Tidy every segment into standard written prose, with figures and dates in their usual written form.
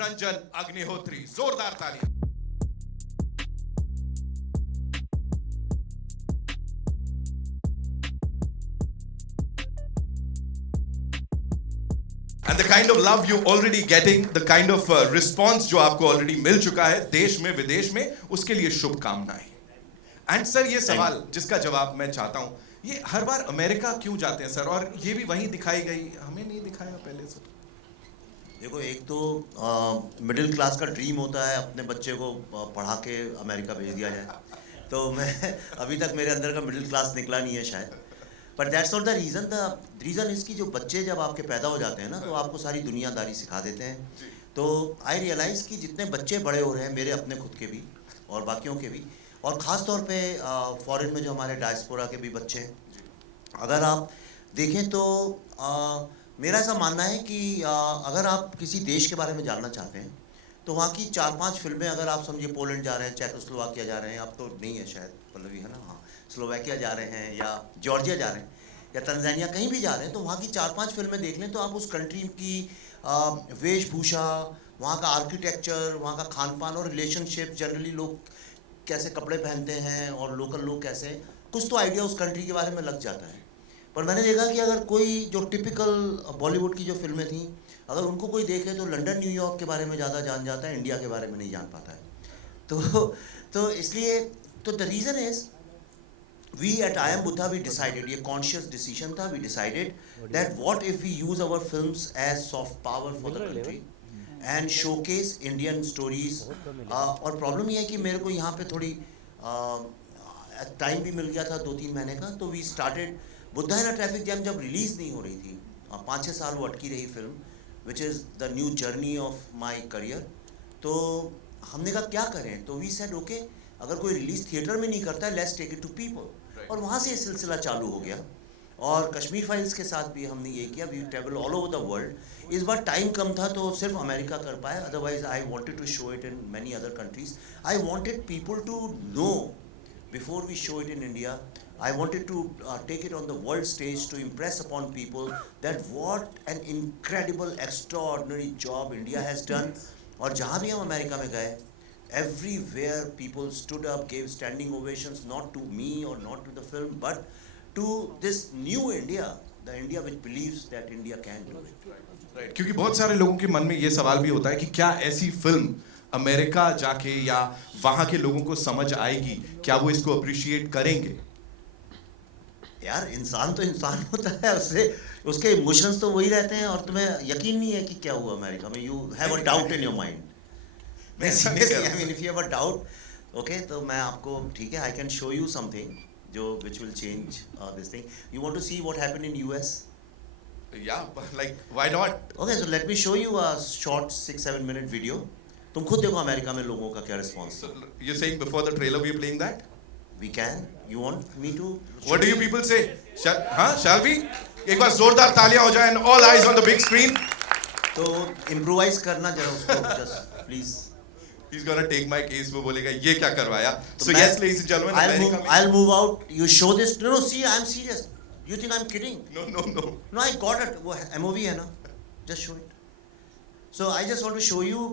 रंजन अग्निहोत्री, जोरदार तालियां। And the kind of love you already getting, the kind of response जो आपको already मिल चुका है देश में विदेश में, उसके लिए शुभकामनाएं। एंड सर ये सवाल जिसका जवाब मैं चाहता हूं, ये हर बार अमेरिका क्यों जाते हैं सर, और ये भी वहीं दिखाई गई, हमें नहीं दिखाया पहले से? देखो, एक तो मिडिल क्लास का ड्रीम होता है अपने बच्चे को पढ़ा के अमेरिका भेज दिया जाए, तो मैं अभी तक मेरे अंदर का मिडिल क्लास निकला नहीं है शायद। But that's not the reason. The reason इसकी जो बच्चे जब आपके पैदा हो जाते हैं ना, तो आपको सारी दुनियादारी सिखा देते हैं। तो आई रियलाइज़ कि जितने बच्चे बड़े हो रहे हैं, मेरे अपने खुद के भी और बाकियों के भी, और ख़ास तौर पे फॉरेन में जो हमारे डायस्पोरा के भी बच्चे हैं, अगर आप देखें तो मेरा ऐसा मानना है कि अगर आप किसी देश के बारे में जानना चाहते हैं तो वहाँ की 4-5 फिल्में, अगर आप समझिए पोलैंड जा रहे हैं, चेकोस्लोवाकिया जा रहे हैं, अब तो नहीं है शायद, पल्लवी है ना, हाँ, स्लोवाकिया जा रहे हैं या जॉर्जिया जा रहे हैं या तंजानिया कहीं भी जा रहे हैं, तो वहाँ की 4-5 फिल्में देख लें तो आप उस कंट्री की वेशभूषा, वहाँ का आर्किटेक्चर, वहाँ का खान पान और रिलेशनशिप, जनरली लोग कैसे कपड़े पहनते हैं और लोकल लोग कैसे, कुछ तो आइडिया उस कंट्री के बारे में लग जाता है। पर मैंने देखा कि अगर कोई जो टिपिकल बॉलीवुड की जो फिल्में थी, अगर उनको कोई देखे तो लंदन न्यूयॉर्क के बारे में ज़्यादा जान जाता है, इंडिया के बारे में नहीं जान पाता है। तो इसलिए तो the reason is we at I am Buddha we decided, ये कॉन्शियस डिसीजन था, we decided that what if we use our films as soft power for the country and showcase Indian stories. और प्रॉब्लम ये है कि मेरे को यहाँ पे थोड़ी टाइम भी मिल गया था 2-3 महीने का, तो we started Buddha in a traffic jam. जब रिलीज़ नहीं हो रही थी, 5-6 साल वो अटकी रही फिल्म, which is the new journey of my career, तो हमने कहा क्या करें, तो वी सेड ओके, अगर कोई रिलीज़ थिएटर में नहीं करता है, let's take it to people. और वहाँ से ये सिलसिला चालू हो गया, और कश्मीर फाइल्स के साथ भी हमने ये किया, we travel all over the world. इस बार टाइम कम था तो सिर्फ अमेरिका कर पाए, otherwise I wanted to show it in many other countries. I wanted people to know before we show it in India, I wanted to take it on the world stage to impress upon people that what an incredible, extraordinary job India has done. और जहाँ भी हम America में गए, everywhere people stood up, gave standing ovations, not to me or not to the film, but to this new India, the India which believes that India can do it. Right. क्योंकि बहुत सारे लोगों के मन में ये सवाल भी होता है कि क्या ऐसी फिल्म अमेरिका जाके या वहाँ के लोगों को समझ आएगी, क्या वो इसको अप्रिशिएट करेंगे? यार, इंसान तो इंसान होता है, उसके इमोशंस तो वही रहते हैं, और तुम्हें यकीन नहीं है कि क्या हुआ अमेरिका में, you have a doubt in your mind. I mean if you have a doubt, okay, तो मैं आपको, ठीक है, I can show you something जो which will change this thing. You want to see what happened in US? Yeah, like why not? Okay, so let me show you a short 6-7 minute video. तुम खुद देखो America में लोगों का क्या response. So, you're saying before the trailer we are playing that? We can. You want me to? What do you people say? Shall we? एक बार जोरदार तालियां हो जाए and all eyes on the big screen. तो improvise करना जरा उसको, just please. He's gonna take my case. वो बोलेगा ये क्या करवाया? So yes, ladies and gentlemen, I'll move out. You show this. No, see, I'm serious. You think I'm kidding? No. No, I got it. वो MOV है ना? Just show it. So I just want to show you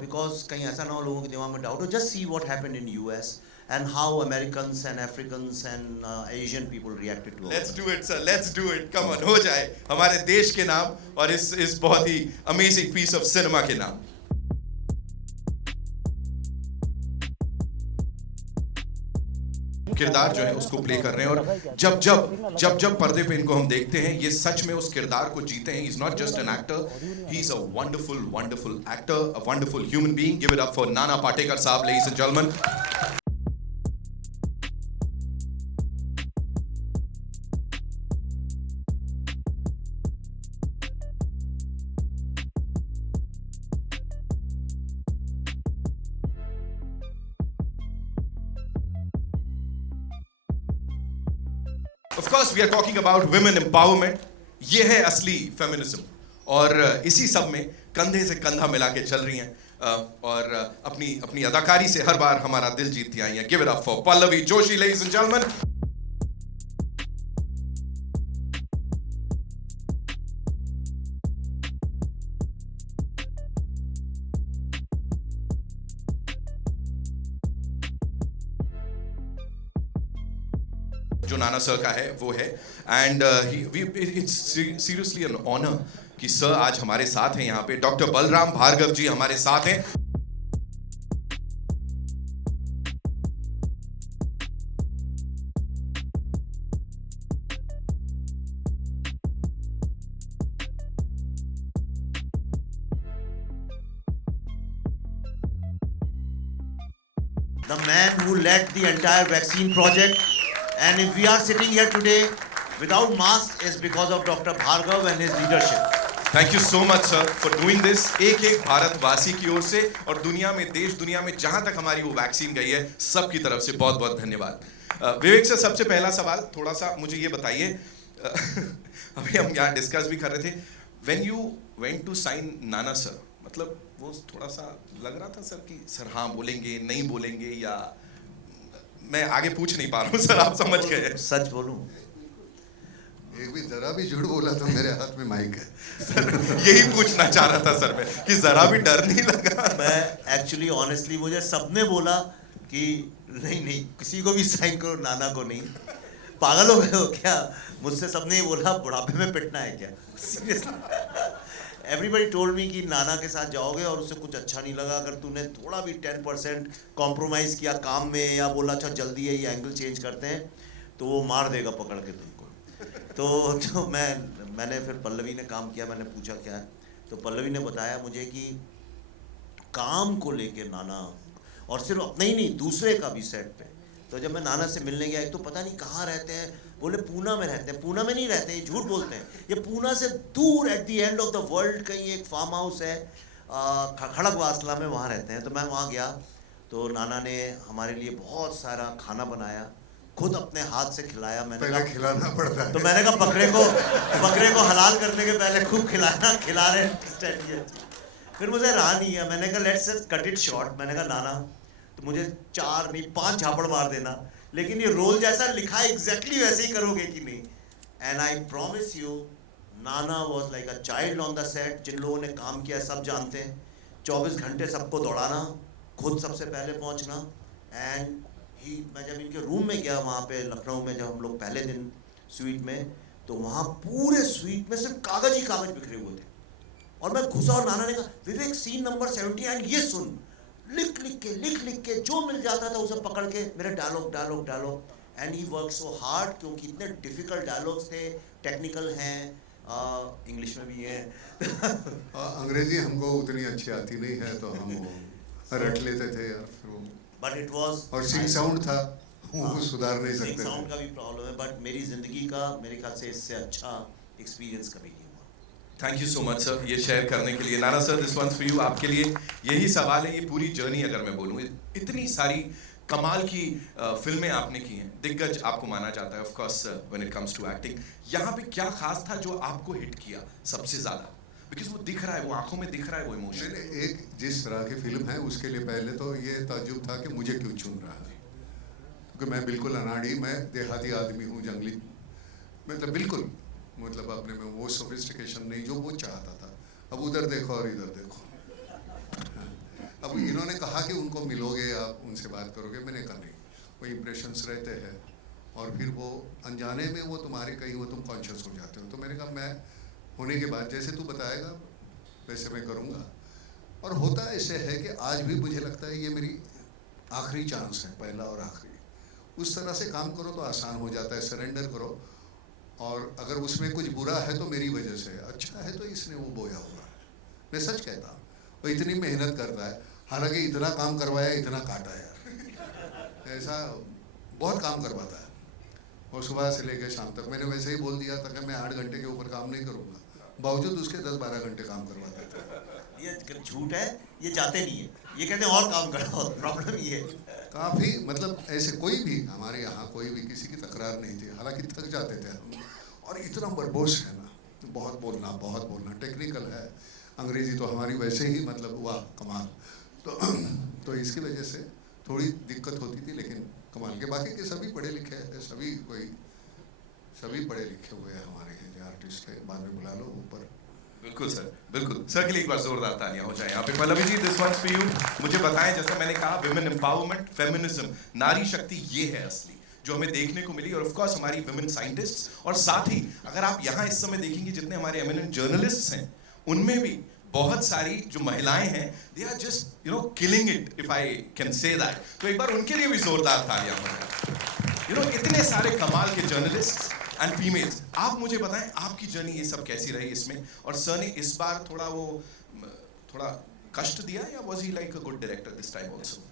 because कहीं ऐसा ना हो लोगों के दिमाग में doubt हो. Just see what happened in US and how Americans and Africans and Asian people reacted to it. Let's do it, sir. Let's do it. Come on, हो जाए हमारे देश के नाम और इस बहुत ही amazing piece of cinema के नाम। किरदार जो है उसको प्ले कर रहे हैं, और जब पर्दे पे इनको हम देखते हैं, ये सच में उस किरदार को जीते हैं। He's not just an actor, he's a wonderful actor, a wonderful human being. Give it up for Nana Patekar साहब, ladies and gentlemen. Of course, we are talking about women empowerment. ये है असली फेमिनिज्म, और इसी सब में कंधे से कंधा मिला के चल रही हैं और अपनी अदाकारी से हर बार हमारा दिल जीतती आई हैं। Give it up for Pallavi Joshi, ladies and gentlemen. जो नाना सर का है वो है, and it's seriously an honour कि सर आज हमारे साथ हैं यहाँ पे। डॉक्टर बलराम भार्गव जी हमारे साथ हैं। The man who led the entire vaccine project, and if we are sitting here today without mask is because of Dr. Bhargav and his leadership. Thank you so much sir for doing this, एक एक भारतवासी की ओर से और दुनिया में, देश दुनिया में जहां तक हमारी वो वैक्सीन गई है, सबकी तरफ से बहुत बहुत धन्यवाद। विवेक सर, सबसे पहला सवाल थोड़ा सा मुझे ये बताइए, अभी हम यहाँ डिस्कस भी कर रहे थे, when you went to sign Nana sir, मतलब वो थोड़ा सा लग रहा था सर कि सर हाँ बोलेंगे नहीं बोलेंगे, या मैं आगे पूछ नहीं पा रहा हूँ सर, आप समझ गए? सच बोलूं, एक भी जरा भी झूठ बोला तो मेरे हाथ में माइक है। सर यही पूछना चाह रहा था सर मैं, कि जरा भी डर नहीं लगा? मैं एक्चुअली ऑनेस्टली, मुझे सबने बोला कि नहीं नहीं किसी को भी साइन करो, नाना को नहीं। पागल हो गए हो क्या? मुझसे सबने ही बोला बुढ़ापे में पिटना है क्या? सीरियसली एवरीबडी टोल्ड मी कि नाना के साथ जाओगे और उससे कुछ अच्छा नहीं लगा, अगर तूने थोड़ा भी 10% कॉम्प्रोमाइज़ किया काम में, या बोला अच्छा जल्दी है ये एंगल चेंज करते हैं, तो वो मार देगा पकड़ के तुमको। तो मैंने फिर पल्लवी ने काम किया, मैंने पूछा क्या है, तो पल्लवी ने बताया मुझे कि काम को लेके नाना, और सिर्फ अपने ही नहीं दूसरे का भी सेट पे। तो जब मैं नाना से मिलने गया, एक तो पता नहीं कहाँ रहते हैं, बोले पूना में रहते हैं। पूना में नहीं रहते, ये झूठ बोलते हैं, ये पूना से दूर at the end of the world कहीं एक फार्म हाउस है, खड़गवासला में, वहाँ रहते हैं। तो मैं वहाँ गया तो नाना ने हमारे लिए बहुत सारा खाना बनाया, खुद अपने हाथ से खिलाया। मैंने कहा खिलाना पड़ता है, तो मैंने कहा बकरे को हलाल करने के पहले खूब खिला रहे। फिर मुझे रहा नहीं है, मैंने कहा लेट्स कट इट शॉर्ट। मैंने कहा नाना तो मुझे 4 नहीं 5 झापड़ मार देना, लेकिन ये रोल जैसा लिखा है एग्जैक्टली वैसे ही करोगे कि नहीं? And I promise you, Nana was like a child on the set. जिन लोगों ने काम किया सब जानते हैं, 24 घंटे सबको दौड़ाना, खुद सबसे पहले पहुंचना। एंड मैं जब इनके रूम में गया वहाँ पे लखनऊ में, जब हम लोग पहले दिन स्वीट में, तो वहाँ पूरे स्वीट में सिर्फ कागज ही कागज बिखरे हुए थे। और मैं घुसा और नाना ने कहा विवेक सीन नंबर 70 एंड ये सुन, लिख लिख के जो मिल जाता था उसे पकड़ के मेरे dialogue. And he work so hard, क्योंकि इतने डिफिकल्ट डायलॉग्स थे, टेक्निकल हैं, इंग्लिश में भी हैं। अंग्रेजी हमको उतनी अच्छी आती नहीं है, तो हम रट लेते थे यार। बट इट वाज, और सिंग साउंड था, वो सुधार नहीं सकते। सिंग साउंड का भी प्रॉब्लम है, बट मेरी जिंदगी का मेरे ख्याल से इससे अच्छा एक्सपीरियंस कभी नहीं हुआ। Thank you so much sir ये शेयर करने के लिए। Nana sir, this one's for you, आपके लिए यही सवाल है। ये पूरी जर्नी अगर मैं बोलूँ, इतनी सारी कमाल की फिल्में आपने की हैं, दिग्गज आपको माना जाता है of course when it comes to acting. यहाँ पे क्या खास था जो आपको हिट किया सबसे ज़्यादा? बिकॉज वो दिख रहा है, वो आंखों में दिख रहा है वो इमोशन। एक जिस तरह की फिल्म है उसके लिए पहले तो ये ताज्जुब था कि मुझे क्यों चुन रहा है, क्योंकि मैं बिल्कुल अनाड़ी, मैं देहाती आदमी हूँ, जंगली, मतलब बिल्कुल, मतलब अपने में वो सोफिस्टिकेशन नहीं जो वो चाहता था। अब उधर देखो और इधर देखो। अब इन्होंने कहा कि उनको मिलोगे, आप उनसे बात करोगे, मैंने कहा नहीं, वो इम्प्रेशंस रहते हैं और फिर वो अनजाने में वो तुम्हारे कहीं वो तुम कॉन्शियस हो जाते हो। तो मैंने कहा मैं होने के बाद जैसे तू बताएगा वैसे मैं करूँगा। और होता ऐसे है कि आज भी मुझे लगता है ये मेरी आखिरी चांस है, पहला और आखिरी। उस तरह से काम करो तो आसान हो जाता है, सरेंडर करो। और अगर उसमें कुछ बुरा है तो मेरी वजह से, अच्छा है तो इसने वो बोया हुआ है। मैं सच कहता हूँ, वो इतनी मेहनत करता है, हालांकि इतना काम करवाया, इतना काटा यार, ऐसा बहुत काम करवाता है। और सुबह से लेकर शाम तक मैंने वैसे ही बोल दिया था कि मैं 8 घंटे के ऊपर काम नहीं करूँगा, बावजूद उसके 10-12 घंटे काम करवाता था। ये झूठ है, ये जाते नहीं है, ये कहते हैं और काम कराओ। प्रॉब्लम ये है काफ़ी, मतलब ऐसे कोई भी हमारे यहाँ कोई भी किसी की तकरार नहीं थी, हालांकि थक जाते थे हम। और इतना बरबोस है ना, बहुत बोलना टेक्निकल है। अंग्रेज़ी तो हमारी वैसे ही मतलब वाह कमाल। तो इसकी वजह से थोड़ी दिक्कत होती थी, लेकिन कमाल के बाकी के सभी पढ़े लिखे हैं, सभी पढ़े लिखे हुए हैं हमारे यहाँ जो आर्टिस्ट है, बाद में बुला लो ऊपर। बिल्कुल सर, बिल्कुल सर के लिए एक बार जोरदार तालियां हो जाए यहाँ पे। Pallavi ji, this one's for you. मुझे बताएं, जैसा मैंने कहा, विमेन एम्पावरमेंट, फेमिनिज्म, नारी शक्ति, ये है असली। जो हमें देखने को मिली, और ऑफ कोर्स हमारी विमेन साइंटिस्ट, और साथ ही अगर आप यहाँ इस समय देखेंगे जितने हमारे एमिनेंट जर्नलिस्ट्स हैं उनमें भी बहुत सारी जो महिलाएं हैं, they are just killing it, if I can say that. तो एक बार उनके लिए भी जोरदार तालियां हो। इतने सारे कमाल के जर्नलिस्ट एंड फीमेल्स। आप मुझे बताएं आपकी जर्नी ये सब कैसी रही इसमें, और सर ने इस बार थोड़ा कष्ट दिया, या was he like a good director this time also?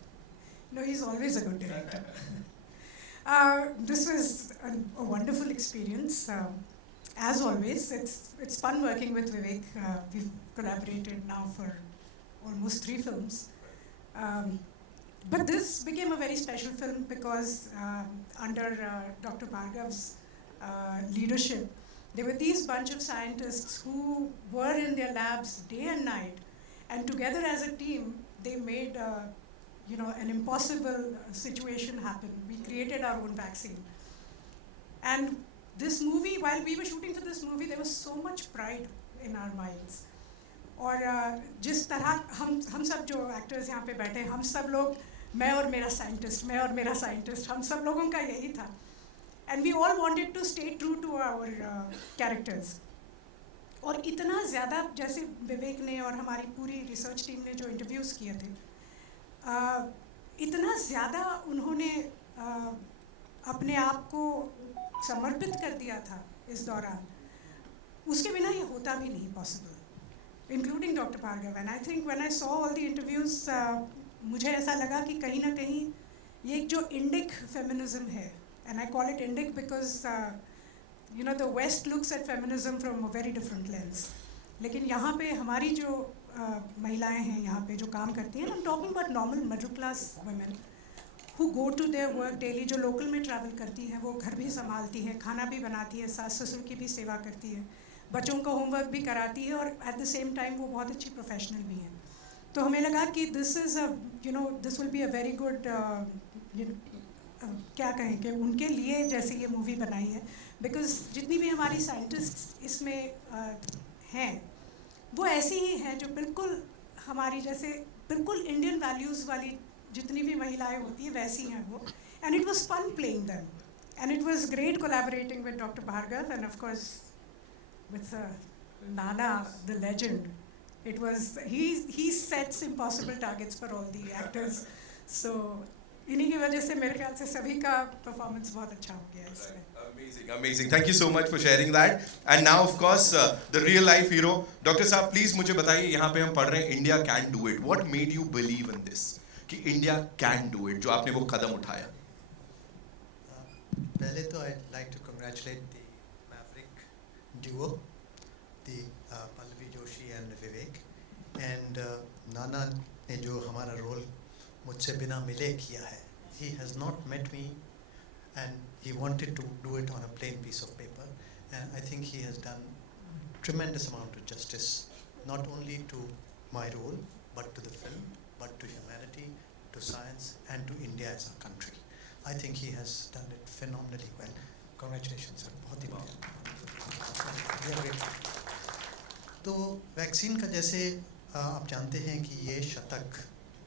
No, he's always a good director. This was a wonderful experience. As always, it's fun working with Vivek. We've collaborated now for almost 3 films. But this became a very special film because under Dr. Bhargav's leadership, there were these bunch of scientists who were in their labs day and night, and together as a team, they made an impossible situation happen. We created our own vaccine. And this movie, while we were shooting for this movie, there was so much pride in our minds. और जिस तरह हम सब जो actors यहाँ पे बैठे हैं, हम सब लोग, मैं और मेरा साइंटिस्ट, हम सब लोगों का यही था. And we all wanted to stay true to our characters. और इतना ज़्यादा, जैसे विवेक ने और हमारी पूरी रिसर्च टीम ने जो इंटरव्यूज़ किए थे, इतना ज़्यादा उन्होंने अपने आप को समर्पित कर दिया था इस दौरान, उसके बिना ये होता भी नहीं possible, including doctor Bhargav. And I think when I saw all the interviews, मुझे ऐसा लगा कि कहीं ना कहीं ये एक जो इंडिक फेमिनिज्म है, and I call it Indic because the west looks at feminism from a very different lens, लेकिन यहाँ पे हमारी जो महिलाएं हैं यहाँ पे जो काम करती हैं, I am talking about normal middle class women who go to their work daily, जो लोकल में ट्रैवल करती हैं, वो घर भी संभालती हैं, खाना भी बनाती है, सास ससुर की भी सेवा करती है, बच्चों का होमवर्क भी कराती है, और एट द सेम टाइम वो बहुत अच्छी प्रोफेशनल भी हैं. तो हमें लगा कि this will be a very good, क्या कहें कि उनके लिए जैसे ये मूवी बनाई है, बिकॉज जितनी भी हमारी साइंटिस्ट इसमें हैं वो ऐसी ही हैं जो बिल्कुल हमारी जैसे बिल्कुल इंडियन वैल्यूज़ वाली जितनी भी महिलाएं होती हैं वैसी हैं वो. And it was fun playing them, and it was great collaborating with doctor Bhargav, and of course with Nana the legend. It was he sets impossible targets for all the actors. So इन्हीं की वजह से मेरे ख्याल से सभी का performance बहुत अच्छा हो गया इसमें. Amazing. Thank you so much for sharing that. And now of course the real life hero. Dr. साहब प्लीज मुझे बताइए, यहाँ पे हम पढ़ रहे हैं India can do it. What made you believe in this? कि India can do it, जो आपने वो कदम उठाया. पहले तो I'd like to congratulate the Maverick duo, the Pallavi Joshi and Vivek, and Nana ने जो हमारा रोल मुझसे बिना मिले किया है. He has not met me and he wanted to do it on a plain piece of paper, and I think he has done tremendous amount of justice, not only to my role but to the film, but to humanity, to science and to India as a country. I think he has done it phenomenally well. Congratulations sir, बहुत ही बढ़िया. तो vaccine का जैसे आप जानते हैं कि ये शतक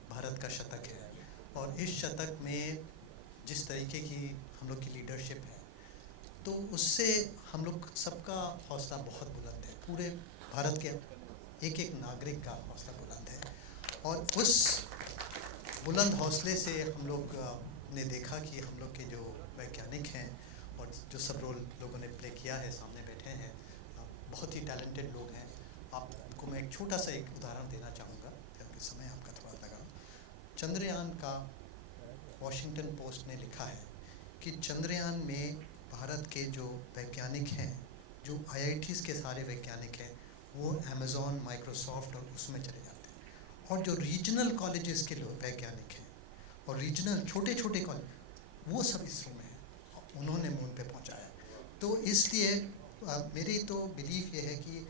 भारत का शतक है, और इस शतक में जिस तरीके की हम लोग की लीडरशिप है, तो उससे हम लोग सबका हौसला बहुत बुलंद है. पूरे भारत के एक एक नागरिक का हौसला बुलंद है, और उस बुलंद हौसले से हम लोग ने देखा कि हम लोग के जो वैज्ञानिक हैं और जो सब रोल लोगों ने प्ले किया है, सामने बैठे हैं, बहुत ही टैलेंटेड लोग हैं. आपको मैं एक छोटा सा एक उदाहरण देना चाहूँगा, क्योंकि समय आपका थोड़ा लगा. चंद्रयान का वॉशिंगटन पोस्ट ने लिखा है कि चंद्रयान में भारत के जो वैज्ञानिक हैं, जो IITs के सारे वैज्ञानिक हैं, वो अमेज़ॉन, माइक्रोसॉफ्ट और उसमें चले जाते हैं, और जो रीजनल कॉलेजेस के लोग वैज्ञानिक हैं और रीजनल छोटे छोटे कॉलेज, वो सब इसरो में हैं, उन्होंने मून पे पहुंचाया. तो इसलिए मेरी तो बिलीफ ये है कि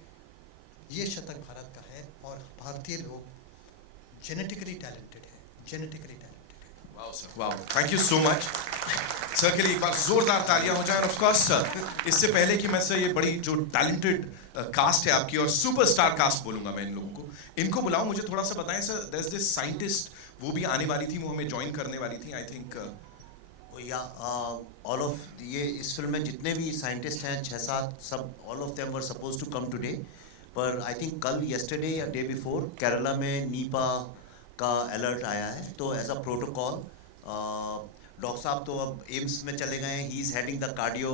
ये शतक भारत का है, और भारतीय लोग जेनेटिकली टैलेंटेड है, जेनेटिकली टैलेंटेड है. Wow sir, wow, thank you so much. Sir के लिए एक बार जोरदार तालियां हो जाए. ऑफ कोर्स सर, इससे पहले कि मैं सर ये बड़ी जो टैलेंटेड कास्ट है आपकी, और सुपरस्टार कास्ट बोलूंगा मैं इन लोगों को, इनको बुलाऊं, मुझे थोड़ा सा बताएं sir. There is this scientist, वो भी आने वाली थी, वो हमें ज्वाइन करने वाली थी. आई थिंक या ऑल ऑफ ये इस फिल्म में जितने भी साइंटिस्ट हैं 6-7 सब all of them were suppose to come today, पर आई थिंक कल येस्टरडे या डे बिफोर केरला में नीपा का अलर्ट आया है, तो एज अ प्रोटोकॉल डॉक्टर साहब तो अब एम्स में चले गए हैं, he is heading the cardio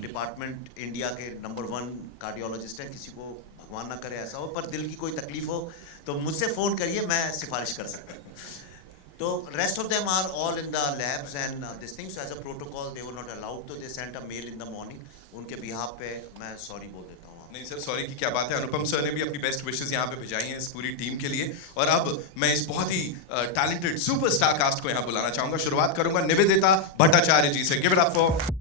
department, India के नंबर 1 कार्डियोलॉजिस्ट हैं, किसी को भगवान ना करे ऐसा हो, पर दिल की कोई तकलीफ हो तो मुझसे फ़ोन करिए, मैं सिफारिश कर सकता हूँ। तो rest of them are all in the labs and this thing, so as a protocol they were not allowed, so they sent a mail in the morning, उनके behalf पे मैं सॉरी बोल देता हूँ। नहीं सर, सॉरी की क्या बात है। अनुपम सर ने भी अपनी बेस्ट विशेस यहाँ पे भिजाई हैं इस पूरी टीम के लिए। और अब मैं इस बहुत ही टैलेंटेड सुपरस्टार कास्ट को यहाँ बुलाना चाहूंगा। शुरुआत करूंगा निवेदिता भट्टाचार्य जी से। Give it up for.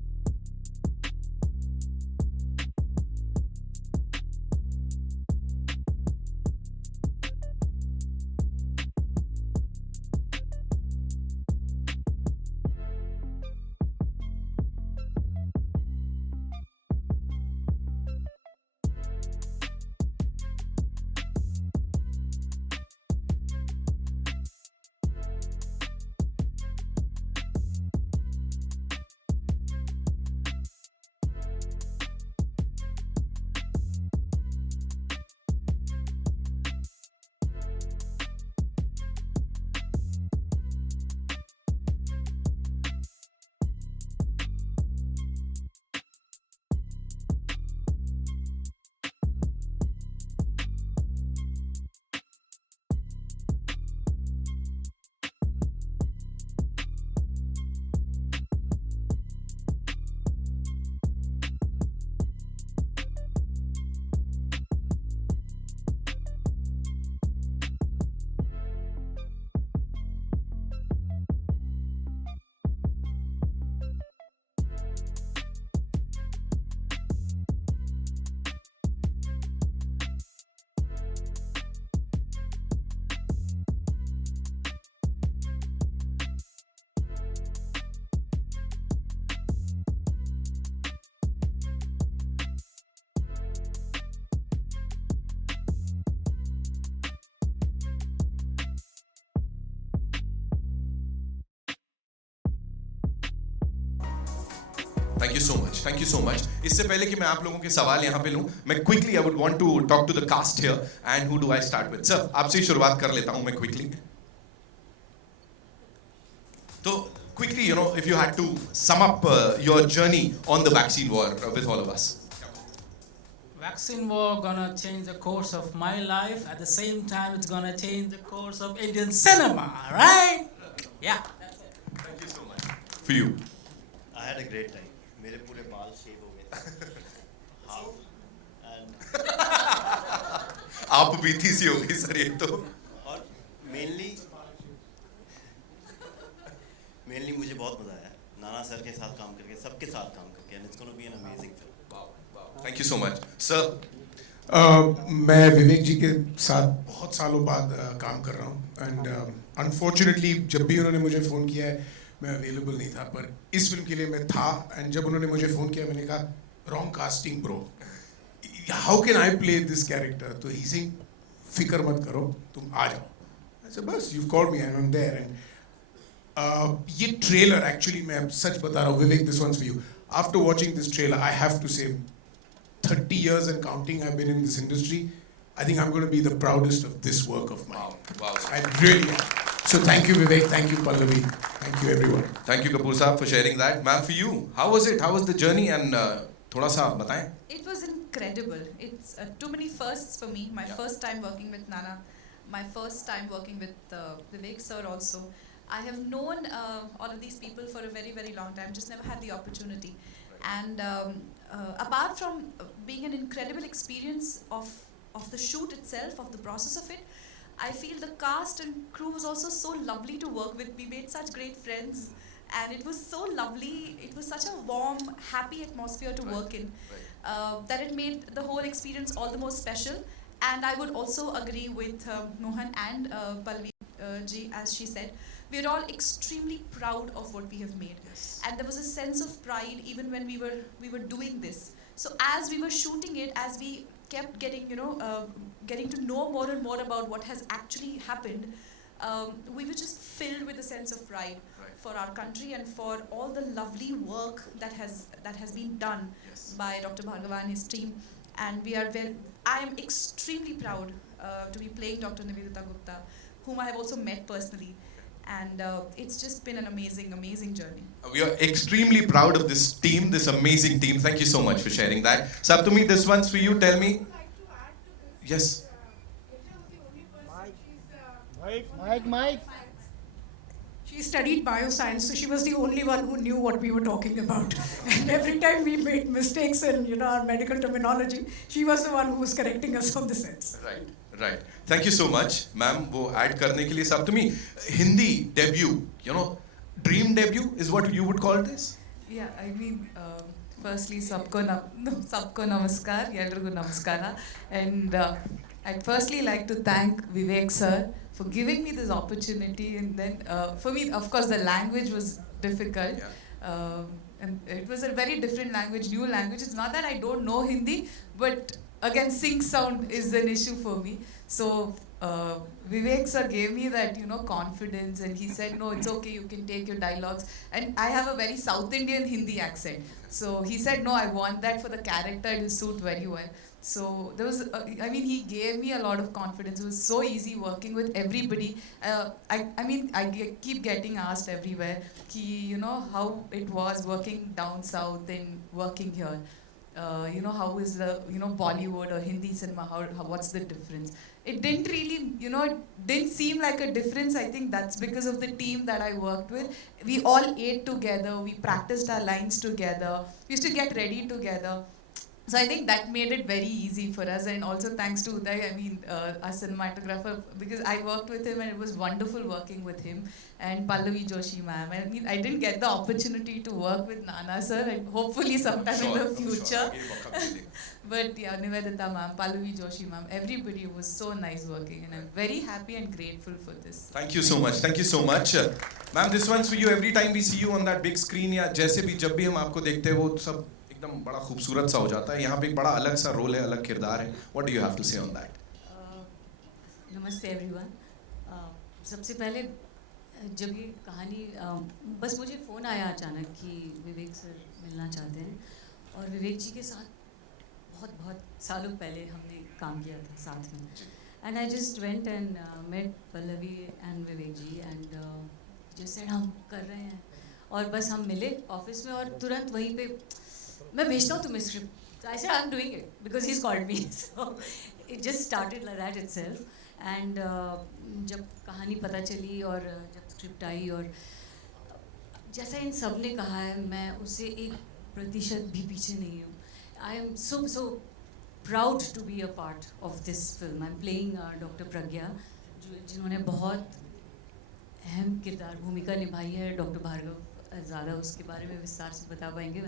Thank you so much, thank you so much. इससे पहले कि मैं आप लोगों के सवाल यहाँ पे लूँ, मैं quickly I would want to talk to the cast here and who do I start with. Sir, आपसे ही शुरुआत कर लेता हूँ मैं क्विकली। तो quickly, you know, if you had to sum up your journey on the vaccine war with all of us. Vaccine war gonna change the course of my life. At the same time, it's gonna change the course of Indian cinema, right? Yeah. Thank you so much. For you. I had a great time. मेरे पूरे बाल शेव हो गए half and आप बीती सी होगी sir ये तो। और मेनली मुझे बहुत मजा आया नाना सर के साथ काम करके, सबके साथ काम करके, and it's gonna be an amazing film. Thank you so much sir. मैं विवेक जी के साथ बहुत सालों बाद काम कर रहा हूँ एंड अनफॉर्चुनेटली जब भी उन्होंने मुझे फ़ोन किया है मैं अवेलेबल नहीं था, पर इस फिल्म के लिए मैं था। एंड जब उन्होंने मुझे फ़ोन किया मैंने कहा wrong casting bro, how can I play this character? तो ही सिंह फिक्र मत करो, तुम आ जाओ। ऐसे बस you called me, I am there. And ये ट्रेलर एक्चुअली मैं सच बता रहा हूँ Vivek, this one's for you. After watching this trailer I have to say 30 years and counting I've been in this industry, I think I'm going to be the proudest of this work of mine. Wow. I really am. So thank you Vivek, thank you Pallavi, thank you everyone. Thank you Kapoor साहब for sharing that. Ma'am, for you, how was it? How was the journey? And थोड़ा सा बताएं. It was incredible. It's too many firsts for me. My Yeah. first time working with Nana, my first time working with Vivek sir also. I have known all of these people for a very, very long time, just never had the opportunity. And apart from being an incredible experience of the shoot itself, of the process of it, I feel the cast and crew was also so lovely to work with. We made such great friends and it was so lovely. It was such a warm, happy atmosphere to work in that it made the whole experience all the more special. And I would also agree with Mohan and Pallavi ji, as she said, we're all extremely proud of what we have made. Yes. And there was a sense of pride even when we were doing this. So as we were shooting it, as we kept getting, getting to know more and more about what has actually happened, we were just filled with a sense of pride Right. for our country and for all the lovely work that has been done Yes. by Dr. Bhargava and his team. And I am extremely proud to be playing Dr. Nivedita Gupta, whom I have also met personally. And it's just been an amazing, amazing journey. We are extremely proud of this team, this amazing team. Thank you so much for sharing that. Saptami, this one's for you. Tell me. Yes. Mike. She studied bioscience, so she was the only one who knew what we were talking about. And every time we made mistakes in our medical terminology, she was the one who was correcting us on the sets. Right, right. Thank you so much, ma'am. वो add करने के लिए Saptami, Hindi debut, dream debut is what you would call this? Yeah, I mean, firstly, sabko namaskar, yelrigu namaskara. And I'd firstly like to thank Vivek sir for giving me this opportunity. And then, for me, of course, the language was difficult. Yeah. And it was a very different language, new language. It's not that I don't know Hindi, but again, sync sound is an issue for me. So Vivek sir gave me that, confidence, and he said, no, it's okay, you can take your dialogues. And I have a very South Indian Hindi accent. So he said, no, I want that for the character, it will suit very well. So there was, he gave me a lot of confidence. It was so easy working with everybody. I keep getting asked everywhere, how it was working down south and working here. How is the, Bollywood or Hindi cinema, what's the difference? It didn't really, it didn't seem like a difference. I think that's because of the team that I worked with. We all ate together, we practiced our lines together, we used to get ready together. So I think that made it very easy for us, and also thanks to Uday, our cinematographer, because I worked with him and it was wonderful working with him, and Pallavi Joshi ma'am. I didn't get the opportunity to work with Nana sir, and hopefully sometime in the future. But yeah, Nivedita ma'am, Pallavi Joshi ma'am, everybody was so nice working, and I'm very happy and grateful for this. Thank you so much. Thank you so much. Ma'am, this one's for you. Every time we see you on that big screen, या जैसे भी जब भी हम आपको देखते हैं वो सब एकदम बड़ा खूबसूरत सा हो जाता है. यहाँ पे एक बड़ा अलग सा रोल है, अलग किरदार है. What do you have to say on that? नमस्ते एवरीवन. सबसे पहले जब ये कहानी बस मुझे फ़ोन आया अचानक कि विवेक सर मिलना चाहते हैं, और विवेक जी के साथ बहुत सालों पहले हमने काम किया था साथ में. And I just went and met Pallavi and Vivek ji and just said हम कर रहे हैं, और बस हम मिले ऑफिस में और तुरंत वहीं पे मैं भेजता हूँ तुम्हें script. I said I am doing it because he is called me. So it just started like that itself. And जब कहानी पता चली और जब स्क्रिप्ट आई, और जैसा इन सब ने कहा है, मैं उससे 1% भी पीछे नहीं हूँ. I am so proud to be a part of this film. I'm playing Dr. Pragya, जिन्होंने बहुत अहम किरदार भूमिका निभाई है. डॉक्टर भार्गव ज़्यादा उसके बारे में विस्तार से बता पाएंगे.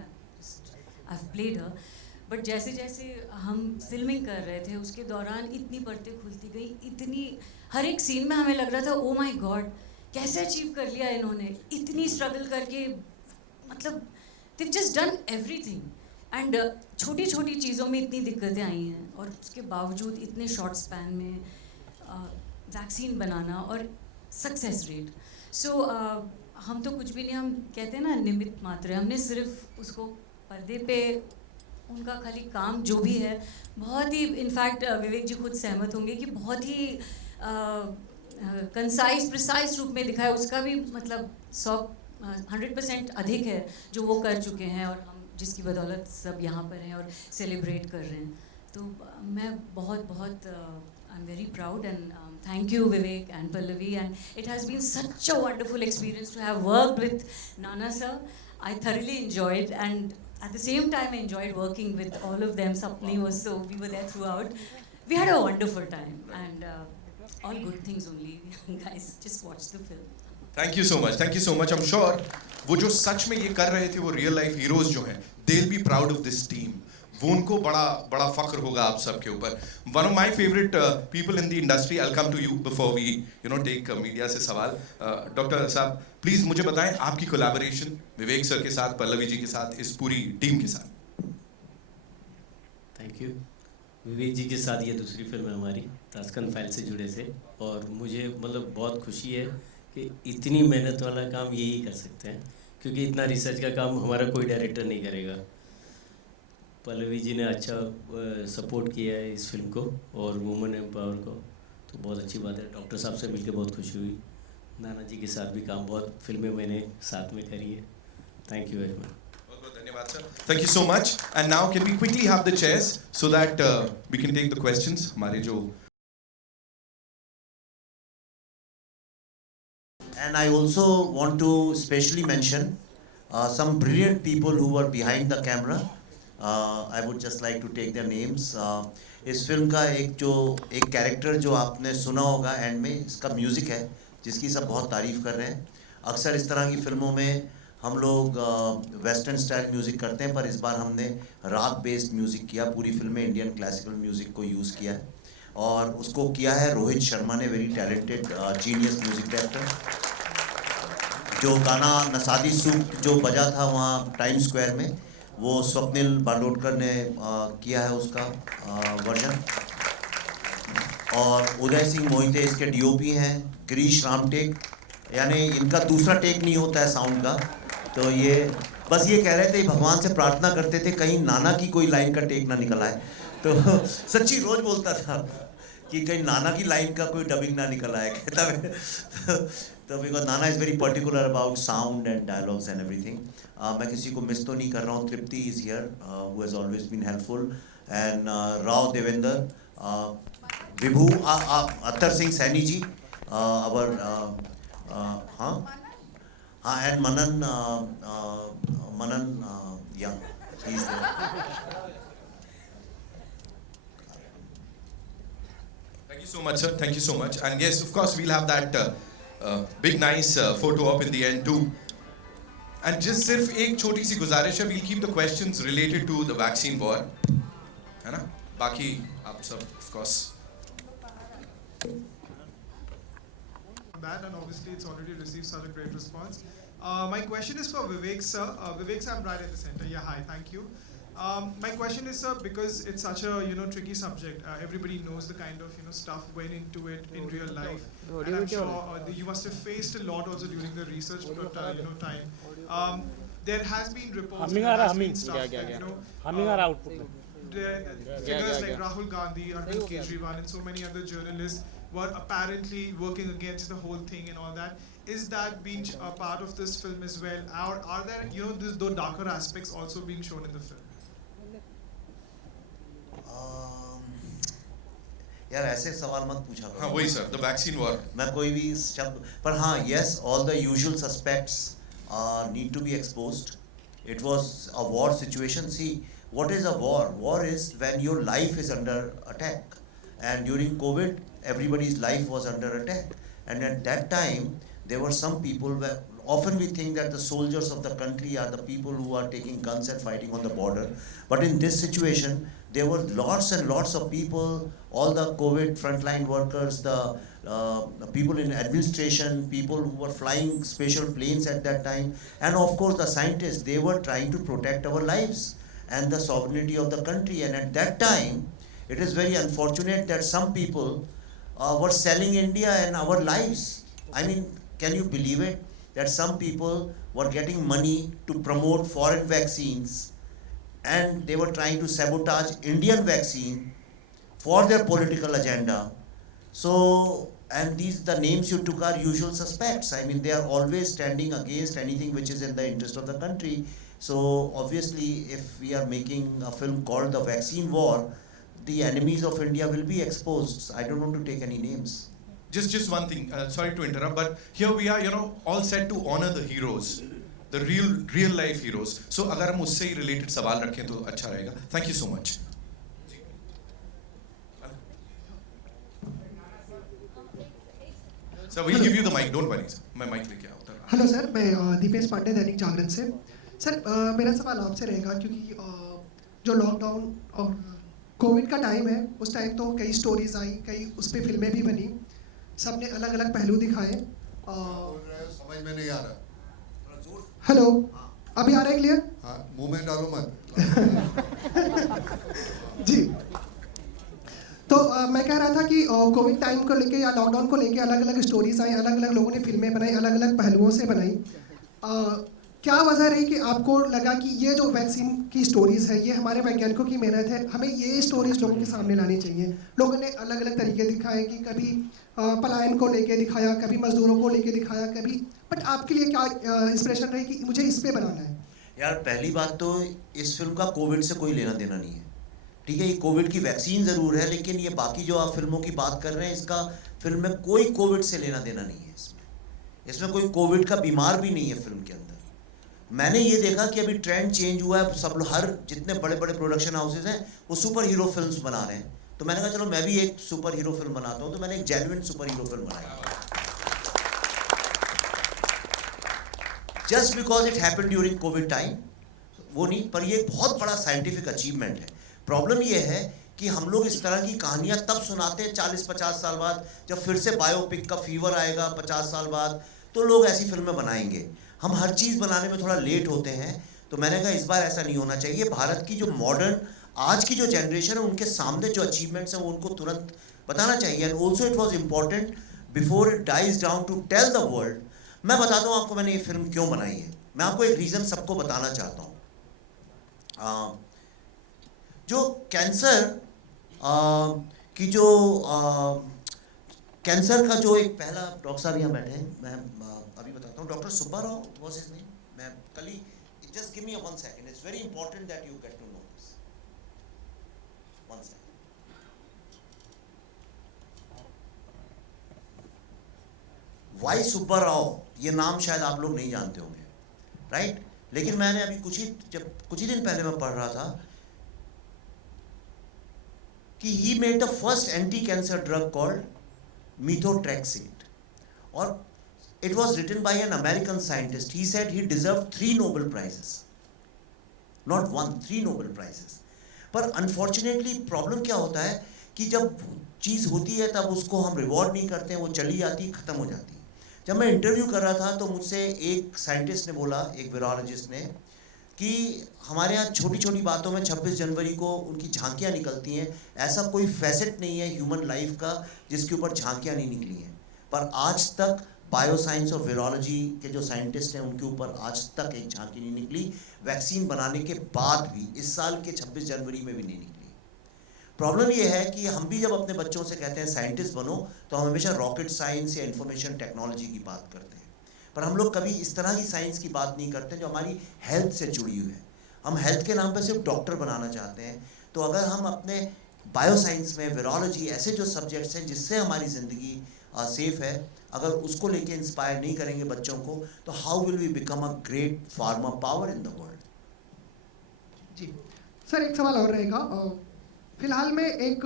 I've played her. बट जैसे जैसे हम फिल्मिंग कर रहे थे उसके दौरान इतनी परतें खुलती गई, इतनी हर एक सीन में हमें लग रहा था ओ माय गॉड कैसे अचीव कर लिया इन्होंने, इतनी स्ट्रगल करके, मतलब they've just done everything. And छोटी छोटी चीज़ों में इतनी दिक्कतें आई हैं, और उसके बावजूद इतने शॉर्ट स्पैन में वैक्सीन बनाना और सक्सेस रेट. सो हम तो कुछ भी नहीं, हम कहते हैं ना निमित्त मात्र, हमने सिर्फ उसको पर्दे पे उनका खाली काम जो भी है बहुत ही, इनफैक्ट विवेक जी खुद सहमत होंगे कि बहुत ही कंसाइज प्रिसाइज रूप में दिखाया. उसका भी मतलब 100% अधिक है जो वो कर चुके हैं, और हम जिसकी बदौलत सब यहाँ पर हैं और सेलिब्रेट कर रहे हैं. तो मैं बहुत I am very proud and thank you Vivek and Pallavi, and it has been such a wonderful experience to have worked with Nana sir. I thoroughly enjoyed, and at the same time I enjoyed working with all of them. Sapni was, so we were there throughout. We had a wonderful time, and all good things only. Guys, just watch the film. Thank you so much. Thank you so much. I'm sure वो जो सच में ये कर रहे थे, वो real life heroes जो हैं, they'll be proud of this team. वो उनको बड़ा फख्र होगा आप सबके ऊपर. One of my favorite people in the industry. I'll come to you before we take media से सवाल. डॉक्टर साहब प्लीज मुझे बताएं आपकी कोलैबोरेशन विवेक सर के साथ, पल्लवी जी के साथ, इस पूरी टीम के साथ. Thank you. विवेक जी के साथ ये दूसरी फिल्म है हमारी. ताशकंद फाइल से जुड़े थे और मुझे मतलब बहुत खुशी है कि इतनी मेहनत वाला काम यही कर सकते हैं, क्योंकि इतना रिसर्च का काम हमारा कोई डायरेक्टर नहीं करेगा। पल्लवी जी ने अच्छा सपोर्ट किया है इस फिल्म को और वुमेन एम्पावर को, तो बहुत अच्छी बात है। डॉक्टर साहब से मिलकर बहुत खुशी हुई। नाना जी के साथ भी काम बहुत फिल्में मैंने साथ में करी है। Thank you very much. बहुत बहुत धन्यवाद sir, thank you so much. And now can we quickly have the chairs so that we can take the questions. हमारे जो And I also want to specially mention some brilliant people who were behind the camera. I would just like to take their names. इस film का एक character जो आपने सुना होगा and में, इसका म्यूज़िक है जिसकी सब बहुत तारीफ़ कर रहे हैं। अक्सर इस तरह की फिल्मों में हम लोग वेस्टर्न स्टाइल म्यूज़िक करते हैं, पर इस बार हमने राग बेस्ड म्यूज़िक किया। पूरी फिल्म में इंडियन क्लासिकल म्यूज़िक को यूज़ किया है और उसको किया है रोहित शर्मा ने, very talented genius music director. जो गाना नसादी सूप जो बजा था वहाँ टाइम स्क्वायर में, वो स्वप्निल बांडोडकर ने किया है उसका वर्जन। और उदय सिंह मोहिते इसके डीओपी हैं। गिरीश रामटेक, यानी इनका दूसरा टेक नहीं होता है साउंड का, तो ये बस ये कह रहे थे, भगवान से प्रार्थना करते थे कहीं नाना की कोई लाइन का टेक ना निकल आए। तो सच्ची रोज़ बोलता था कि कहीं नाना की लाइन का कोई डबिंग ना निकल आए, कहता है। तो because Nana is very particular about sound and dialogues and everything. मैं किसी को मिस तो नहीं कर रहा हूँ। Tripti is here who has always been helpful, and Rao Devendra, Vibhu, Attar Singh Saini ji, our हाँ एंड मनन या he is there. thank you so much sir, thank you so much. And yes, of course we'll have that big nice photo op in the end too. And just सिर्फ एक छोटी सी गुजारिश है, we'll keep the questions related to the vaccine war, है ना? बाकी आप सब of course. That, and obviously it's already received such a great response. My question is for Vivek sir. Vivek sir, I'm right at the center. Yeah, hi, thank you. My question is, sir, because it's such a tricky subject. Everybody knows the kind of stuff went into it in real life, and I'm sure you must have faced a lot also during the research time. There has been reports. There has been stuff that, figures like Rahul Gandhi, Arvind Kejriwal, and so many other journalists were apparently working against the whole thing and all that. Is that being a part of this film as well? Or are there those darker aspects also being shown in the film? यार ऐसे सवाल मत पूछा करो। हाँ वही sir, the vaccine war. मैं कोई भी शब्द पर हाँ, yes, all the usual suspects need to be exposed. It was a war situation. See, what is a war? War is when your life is under attack, and during COVID, everybody's life was under attack. And at that time, there were some people where often we think that the soldiers of the country are the people who are taking guns and fighting on the border. But in this situation, there were lots and lots of people, all the COVID frontline workers, the people in administration, people who were flying special planes at that time, and of course the scientists. They were trying to protect our lives and the sovereignty of the country. And at that time, it is very unfortunate that some people were selling India and our lives. I mean, can you believe it? That some people were getting money to promote foreign vaccines, and they were trying to sabotage Indian vaccine for their political agenda. So, and the names you took are usual suspects. I mean, they are always standing against anything which is in the interest of the country. So, obviously, if we are making a film called The Vaccine War, the enemies of India will be exposed. I don't want to take any names. Just one thing, sorry to interrupt, but here we are, all set to honor the heroes, the real life heroes. So अगर हम उससे ही related सवाल रखें तो अच्छा रहेगा. Thank you so much. So we'll give you the mic. Don't worry. मैं mic लेके आता हूँ. हेलो सर, मैं दीपेश पांडे, दैनिक जागरण से। सर मेरा सवाल आपसे रहेगा, क्योंकि जो लॉकडाउन और कोविड का टाइम है, उस टाइम तो कई स्टोरीज आई, कई उस पर फिल्में भी बनी, सबने अलग अलग पहलू दिखाए। समझ में नहीं आ रहा। हेलो, अभी आ रहा है क्लियर? हाँ, मुंह में डालो मत। जी, तो मैं कह रहा था कि कोविड टाइम को लेके या लॉकडाउन को लेके अलग अलग स्टोरीज आई, अलग अलग लोगों ने फिल्में बनाई, अलग अलग पहलुओं से बनाई। क्या वजह रही कि आपको लगा कि ये जो वैक्सीन की स्टोरीज़ है, ये हमारे वैज्ञानिकों की मेहनत है, हमें ये स्टोरीज़ लोगों के सामने लानी चाहिए? लोगों ने अलग अलग तरीके दिखाए कि कभी पलायन को लेके दिखाया, कभी मजदूरों को लेके दिखाया, कभी, बट आपके लिए क्या इंस्पिरेशन रही कि मुझे इस पे बनाना है? यार पहली बात तो इस फिल्म का कोविड से कोई लेना देना नहीं है, ठीक है। ये कोविड की वैक्सीन ज़रूर है, लेकिन ये बाकी जो आप फिल्मों की बात कर रहे हैं, इसका फिल्म में कोई कोविड से लेना देना नहीं है। इसमें कोई कोविड का बीमार भी नहीं है फिल्म के अंदर। मैंने ये देखा कि अभी ट्रेंड चेंज हुआ है, सब लोग, हर जितने बड़े बड़े प्रोडक्शन हाउसेज हैं वो सुपर हीरो फिल्म्स बना रहे हैं, तो मैंने कहा चलो मैं भी एक सुपर हीरो फिल्म बनाता हूँ, तो मैंने एक जेन्युइन सुपर हीरो फिल्म बनाई। Just because it happened during Covid time, वो नहीं, पर ये बहुत बड़ा साइंटिफिक अचीवमेंट है। प्रॉब्लम ये है कि हम लोग इस तरह की कहानियाँ तब सुनाते हैं 40-50 साल बाद, जब फिर से बायोपिक का फीवर आएगा 50 साल बाद, तो लोग ऐसी फिल्में बनाएंगे। हम हर चीज़ बनाने में थोड़ा लेट होते हैं, तो मैंने कहा इस बार ऐसा नहीं होना चाहिए। भारत की जो मॉडर्न आज की जो जनरेशन है, उनके सामने जो अचीवमेंट्स हैं वो उनको तुरंत बताना चाहिए। And also it was important before it dies down to tell the world. मैं बताता हूँ आपको मैंने ये फिल्म क्यों बनाई है। मैं आपको एक रीज़न सबको बताना चाहता हूँ। जो कैंसर की जो कैंसर का जो एक पहला, डॉक्टर साहब यहाँ बैठे हैं, मैं अभी बताता हूँ, doctor Subbarao was his name. मैं कल ही, just give me 1 second, it's very important that you get to know this. 1 second. Y Subbarao, ये नाम शायद आप लोग नहीं जानते होंगे, राइट? लेकिन मैंने अभी कुछ ही दिन पहले मैं पढ़ रहा था कि he made the first anti-cancer drug called methotrexate, और it was written by an American scientist. He said he deserved 3 Nobel prizes, not 1, 3 Nobel prizes. पर unfortunately problem क्या होता है कि जब चीज़ होती है तब उसको हम रिवॉर्ड नहीं करते हैं, वो चली जाती है, ख़त्म हो जाती है। जब मैं इंटरव्यू कर रहा था तो मुझसे एक साइंटिस्ट ने बोला, एक वायरोलॉजिस्ट ने, कि हमारे यहाँ छोटी छोटी बातों में 26 जनवरी को उनकी झांकियाँ निकलती हैं, ऐसा कोई फैसेट नहीं है ह्यूमन लाइफ का जिसके ऊपर झांकियाँ नहीं निकली हैं। पर आज तक बायोसाइंस और वायरोलॉजी के जो साइंटिस्ट हैं उनके ऊपर आज तक एक झांकी नहीं निकली, वैक्सीन बनाने के बाद भी, इस साल के 26 जनवरी में भी नहीं निकली। प्रॉब्लम ये है कि हम भी जब अपने बच्चों से कहते हैं साइंटिस्ट बनो, तो हम हमेशा रॉकेट साइंस या इंफॉर्मेशन टेक्नोलॉजी की बात करते हैं, पर हम लोग कभी इस तरह की साइंस की बात नहीं करते जो हमारी हेल्थ से जुड़ी हुई है। हम हेल्थ के नाम पर सिर्फ डॉक्टर बनाना चाहते हैं। तो अगर हम अपने बायोसाइंस में, वायरोलॉजी, ऐसे जो सब्जेक्ट्स हैं जिससे हमारी ज़िंदगी सेफ है, अगर उसको लेके इंस्पायर नहीं करेंगे बच्चों को, तो how will we become a great pharma power in the world? जी सर, एक सवाल और रहेगा। फिलहाल में एक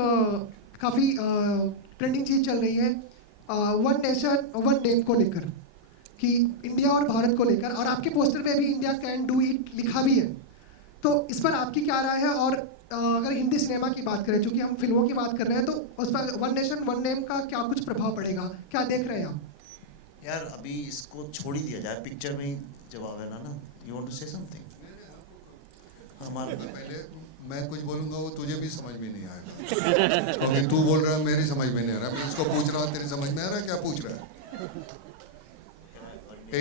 काफ़ी ट्रेंडिंग चीज़ चल रही है वन नेशन वन नेम को लेकर, कि इंडिया और भारत को लेकर, और आपके पोस्टर पे भी इंडिया कैन डू इट लिखा भी है। तो इस पर आपकी क्या राय है? और अगर हिंदी सिनेमा की बात करें, चूँकि हम फिल्मों की बात कर रहे हैं, तो उस पर वन नेशन वन नेम का क्या कुछ प्रभाव पड़ेगा, क्या देख रहे हैं आप? यार अभी इसको छोड़ ही दिया जाए, पिक्चर में ही जवाब है ना। You want to say something? हमारा पहले मैं कुछ बोलूँगा वो तुझे भी समझ में नहीं आएगा, क्योंकि तू बोल रहा है मेरी समझ में नहीं आ रहा, मैं इसको पूछ रहा हूँ तेरी समझ में आ रहा है क्या पूछ रहा है?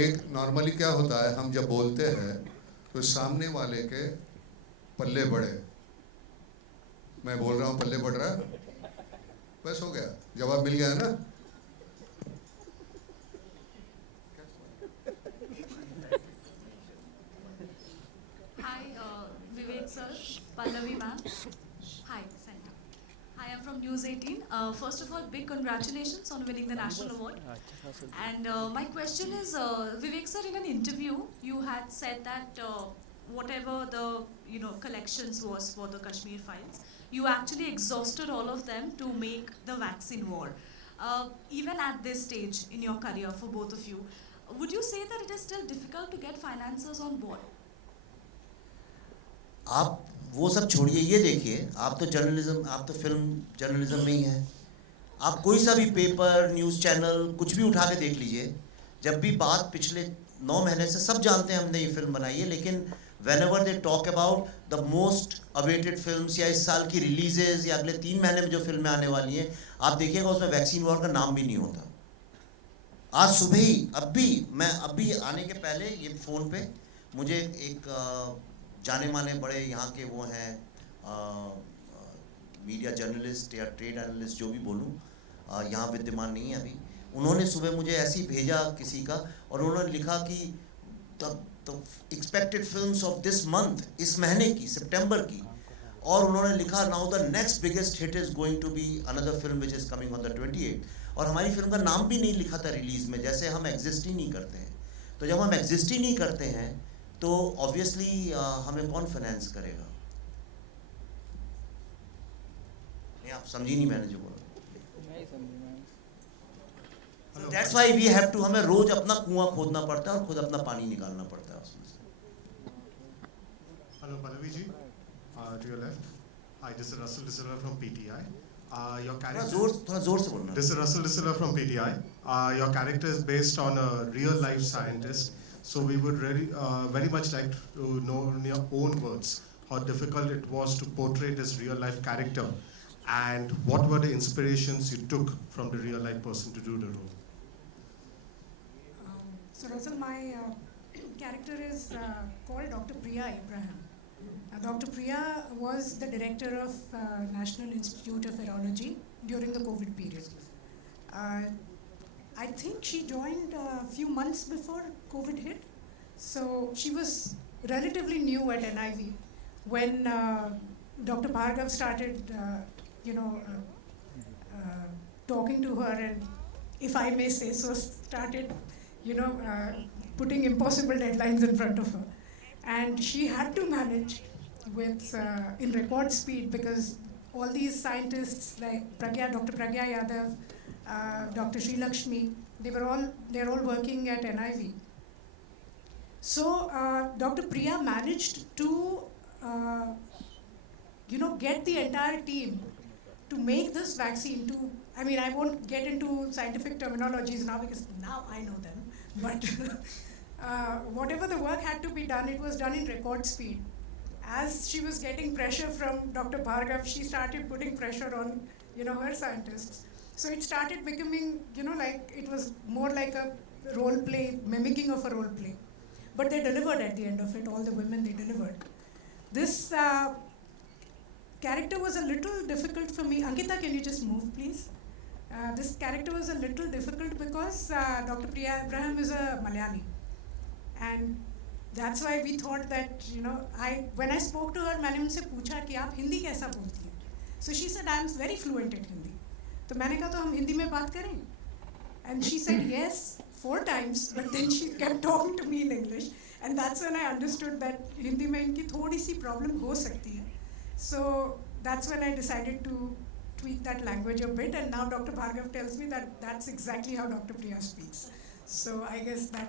एक नॉर्मली क्या होता है, हम जब बोलते हैं तो सामने वाले के पल्ले बढ़े, मैं बोल रहा हूँ पल्ले बढ़ रहा है, बस हो गया, जवाब मिल गया ना। Sir, Pallavi ma'am. Hi, Center. Hi, I'm from News 18. First of all, big congratulations on winning the national award. And my question is, Vivek sir, in an interview, you had said that whatever the collections was for the Kashmir files, you actually exhausted all of them to make the vaccine war. Even at this stage in your career, for both of you, would you say that it is still difficult to get financiers on board? आप वो सब छोड़िए, ये देखिए, आप तो journalism, आप तो फिल्म जर्नलिज्म में ही हैं। आप कोई सा भी पेपर, न्यूज़ चैनल, कुछ भी उठा के देख लीजिए, जब भी बात पिछले 9 महीने से सब जानते हैं हमने ये फिल्म बनाई है, लेकिन whenever they talk about the most awaited films या इस साल की रिलीजेस या अगले 3 महीने में जो फिल्में आने वाली हैं, आप देखिएगा उसमें वैक्सीन वॉर का नाम भी नहीं होता. आज सुबह ही अभी आने के पहले ये फ़ोन पे मुझे एक जाने माने बड़े यहाँ के वो हैं मीडिया जर्नलिस्ट या ट्रेड एनालिस्ट जो भी बोलूँ, यहाँ विद्यमान नहीं है अभी, उन्होंने सुबह मुझे ऐसे ही भेजा किसी का और उन्होंने लिखा कि the expected films of this month, इस महीने की सितंबर की, और उन्होंने लिखा now the next biggest hit is going to be another film which is coming on the 28, और हमारी फिल्म का नाम भी नहीं लिखा था रिलीज़ में, जैसे हम एग्जिस्ट ही नहीं करते हैं. तो जब हम एग्जिस्ट ही नहीं करते हैं तो ऑब्वियसली हमें कौन फाइनेंस करेगा. नहीं, आप समझी नहीं मैंने जो बोला. That's why we have to, हमें रोज अपना कुआं खोदना पड़ता है और खुद अपना पानी निकालना पड़ता है उसमें से. Hello Pallavi ji, to your left. Hi, this is Russell De Silva from PTI. Your character. थोड़ा जोर से बोलना. This is Russell De Silva from PTI. Your character is based on a real life scientist. So we would really, very much like to know in your own words how difficult it was to portray this real life character, and what were the inspirations you took from the real life person to do the role. So Russell, my character is called Dr. Priya Abraham. Dr. Priya was the director of National Institute of Virology during the COVID period. I think she joined a few months before COVID hit. So she was relatively new at NIV when Dr. Bhargav started, talking to her, and if I may say so, started putting impossible deadlines in front of her. And she had to manage with in record speed, because all these scientists like Dr. Pragya Yadav, Dr. Sri Lakshmi, they're all working at NIV. So Dr. Priya managed to get the entire team to make this vaccine. I won't get into scientific terminologies now because now I know them. But whatever the work had to be done, it was done in record speed. As she was getting pressure from Dr. Bhargav, she started putting pressure on, her scientists. So it started becoming, it was more like a role play, mimicking of a role play. But they delivered at the end of it, all the women, they delivered. This character was a little difficult for me. Ankita, can you just move, please? This character was a little difficult because Dr. Priya Abraham is a Malayali. And that's why we thought that, when I spoke to her, मैंने उनसे पूछा कि आप हिंदी कैसा बोलती हैं? So she said, I am very fluent in Hindi. तो मैंने कहा तो हम हिंदी में बात करें? And she said yes 4 times, but then she kept talking to me in English. And that's when I understood that Hindi में इनकी थोड़ी सी problem हो सकती है. So that's when I decided to tweak that language a bit, and now Dr. Bhargav tells me that that's exactly how Dr. Priya speaks. So I guess that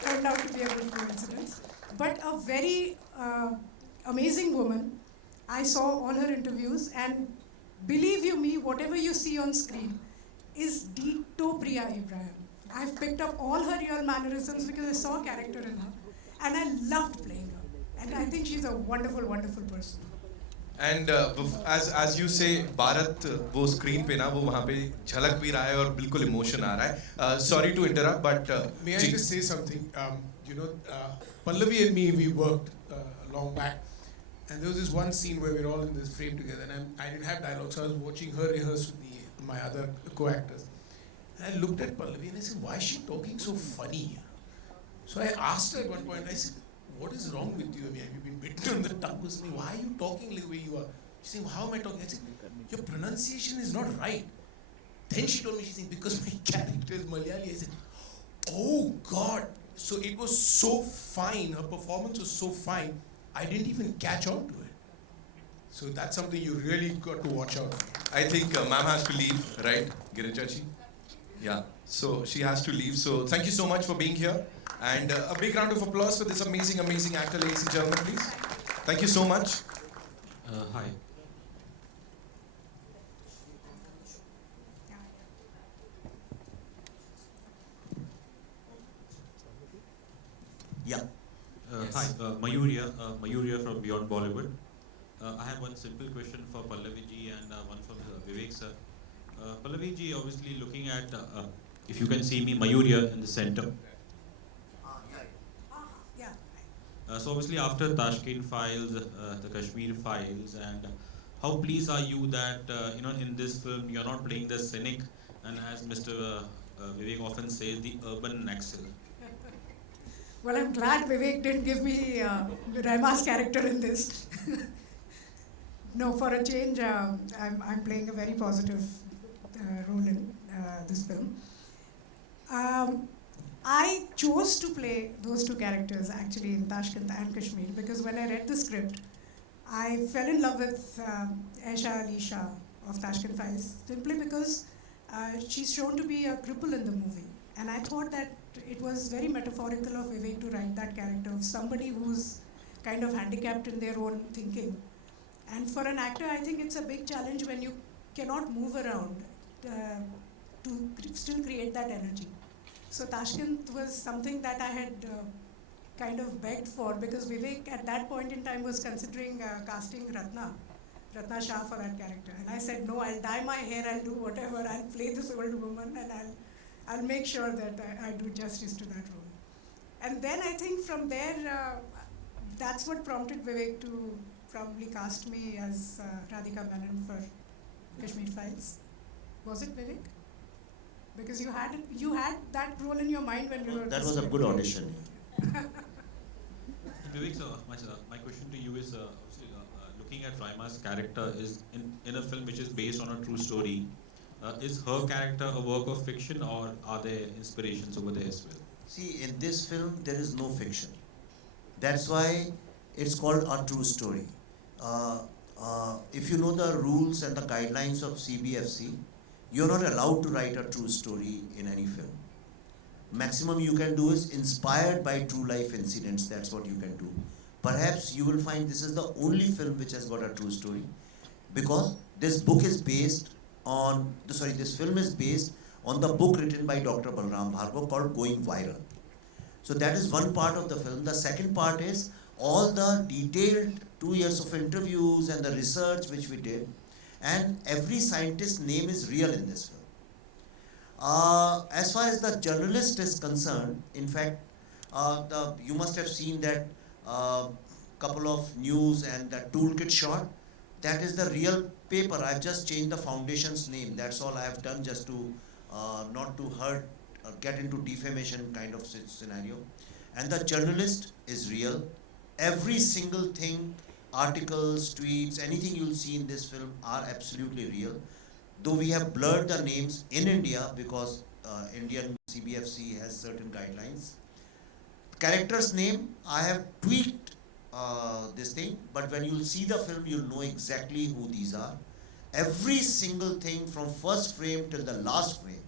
turned out to be a good coincidence. But a very amazing woman. I saw all her interviews, and believe you me, whatever you see on screen is ditto Priya Abraham. I've picked up all her real mannerisms because I saw a character in her, and I loved playing her. And I think she's a wonderful, wonderful person. And as you say, Bharat, वो screen पे ना वो वहाँ पे झलक भी रहा है और बिल्कुल emotion आ रहा है. Sorry to interrupt, but may I just say something? Pallavi and me, we worked long back, and there was this one scene where we were all in this frame together, and I didn't have dialogue, so I was watching her rehearse with my other co-actors. And I looked at Pallavi and I said, "Why is she talking so funny?" So I asked her at one point. I said, "What is wrong with you? Have you been bitten on the tongue or something? Why are you talking like the way you are?" She said, "How am I talking?" I said, "Your pronunciation is not right." Then she told me, she said, "Because my character is Malayali." I said, "Oh God." So it was so fine. Her performance was so fine. I didn't even catch on to it. So that's something you really got to watch out for. I think ma'am has to leave, right, Girija-ji? Yeah. So she has to leave. So thank you so much for being here. And a big round of applause for this amazing, amazing actor, ladies and gentlemen, please. Thank you so much. Hi. Yeah. Yes. Hi, Mayur from Beyond Bollywood. I have one simple question for Pallavi ji and one for Vivek sir. Pallavi ji, obviously looking at, if you can see me, Mayur in the center. Yeah. So obviously after Tashkent Files, the Kashmir Files, and how pleased are you that in this film you're not playing the cynic and as Mr. Vivek often says, the urban Naxal. Well, I'm glad Vivek didn't give me Raima's character in this. No, for a change, I'm playing a very positive role in this film. I chose to play those two characters actually in Tashkent and Kashmir because when I read the script, I fell in love with Aisha Ali Shah of Tashkent Files simply because she's shown to be a cripple in the movie. And I thought that it was very metaphorical of Vivek to write that character of somebody who's kind of handicapped in their own thinking. And for an actor, I think it's a big challenge when you cannot move around to still create that energy. So Tashkent was something that I had kind of begged for because Vivek at that point in time was considering casting Ratna Shah for that character. And I said, no, I'll dye my hair, I'll do whatever, I'll play this old woman and I'll make sure that I do justice to that role. And then I think from there, that's what prompted Vivek to probably cast me as Radhika Menon for Kashmir Files. Was it Vivek? Because you had that role in your mind when you were. That was a good audition. Vivek sir, my question to you is, looking at Raima's character is in a film which is based on a true story. Is her character a work of fiction or are there inspirations over there as well? See, in this film, there is no fiction. That's why it's called a true story. If you know the rules and the guidelines of CBFC, you're not allowed to write a true story in any film. Maximum you can do is inspired by true life incidents. That's what you can do. Perhaps you will find this is the only film which has got a true story because this film is based on the book written by Dr. Balram Bhargava called Going Viral. So that is one part of the film. The second part is all the detailed 2 years of interviews and the research which we did, and every scientist's name is real in this film. As far as the journalist is concerned, in fact, you must have seen that couple of news and that toolkit shot. That is the real paper. I've just changed the foundation's name. That's all I have done, just to not to hurt or get into defamation kind of scenario. And the journalist is real. Every single thing, articles, tweets, anything you'll see in this film are absolutely real. Though we have blurred the names in India because Indian CBFC has certain guidelines. Character's name, I have tweaked this thing, but when you'll see the film, you'll know exactly who these are. Every single thing from first frame till the last frame.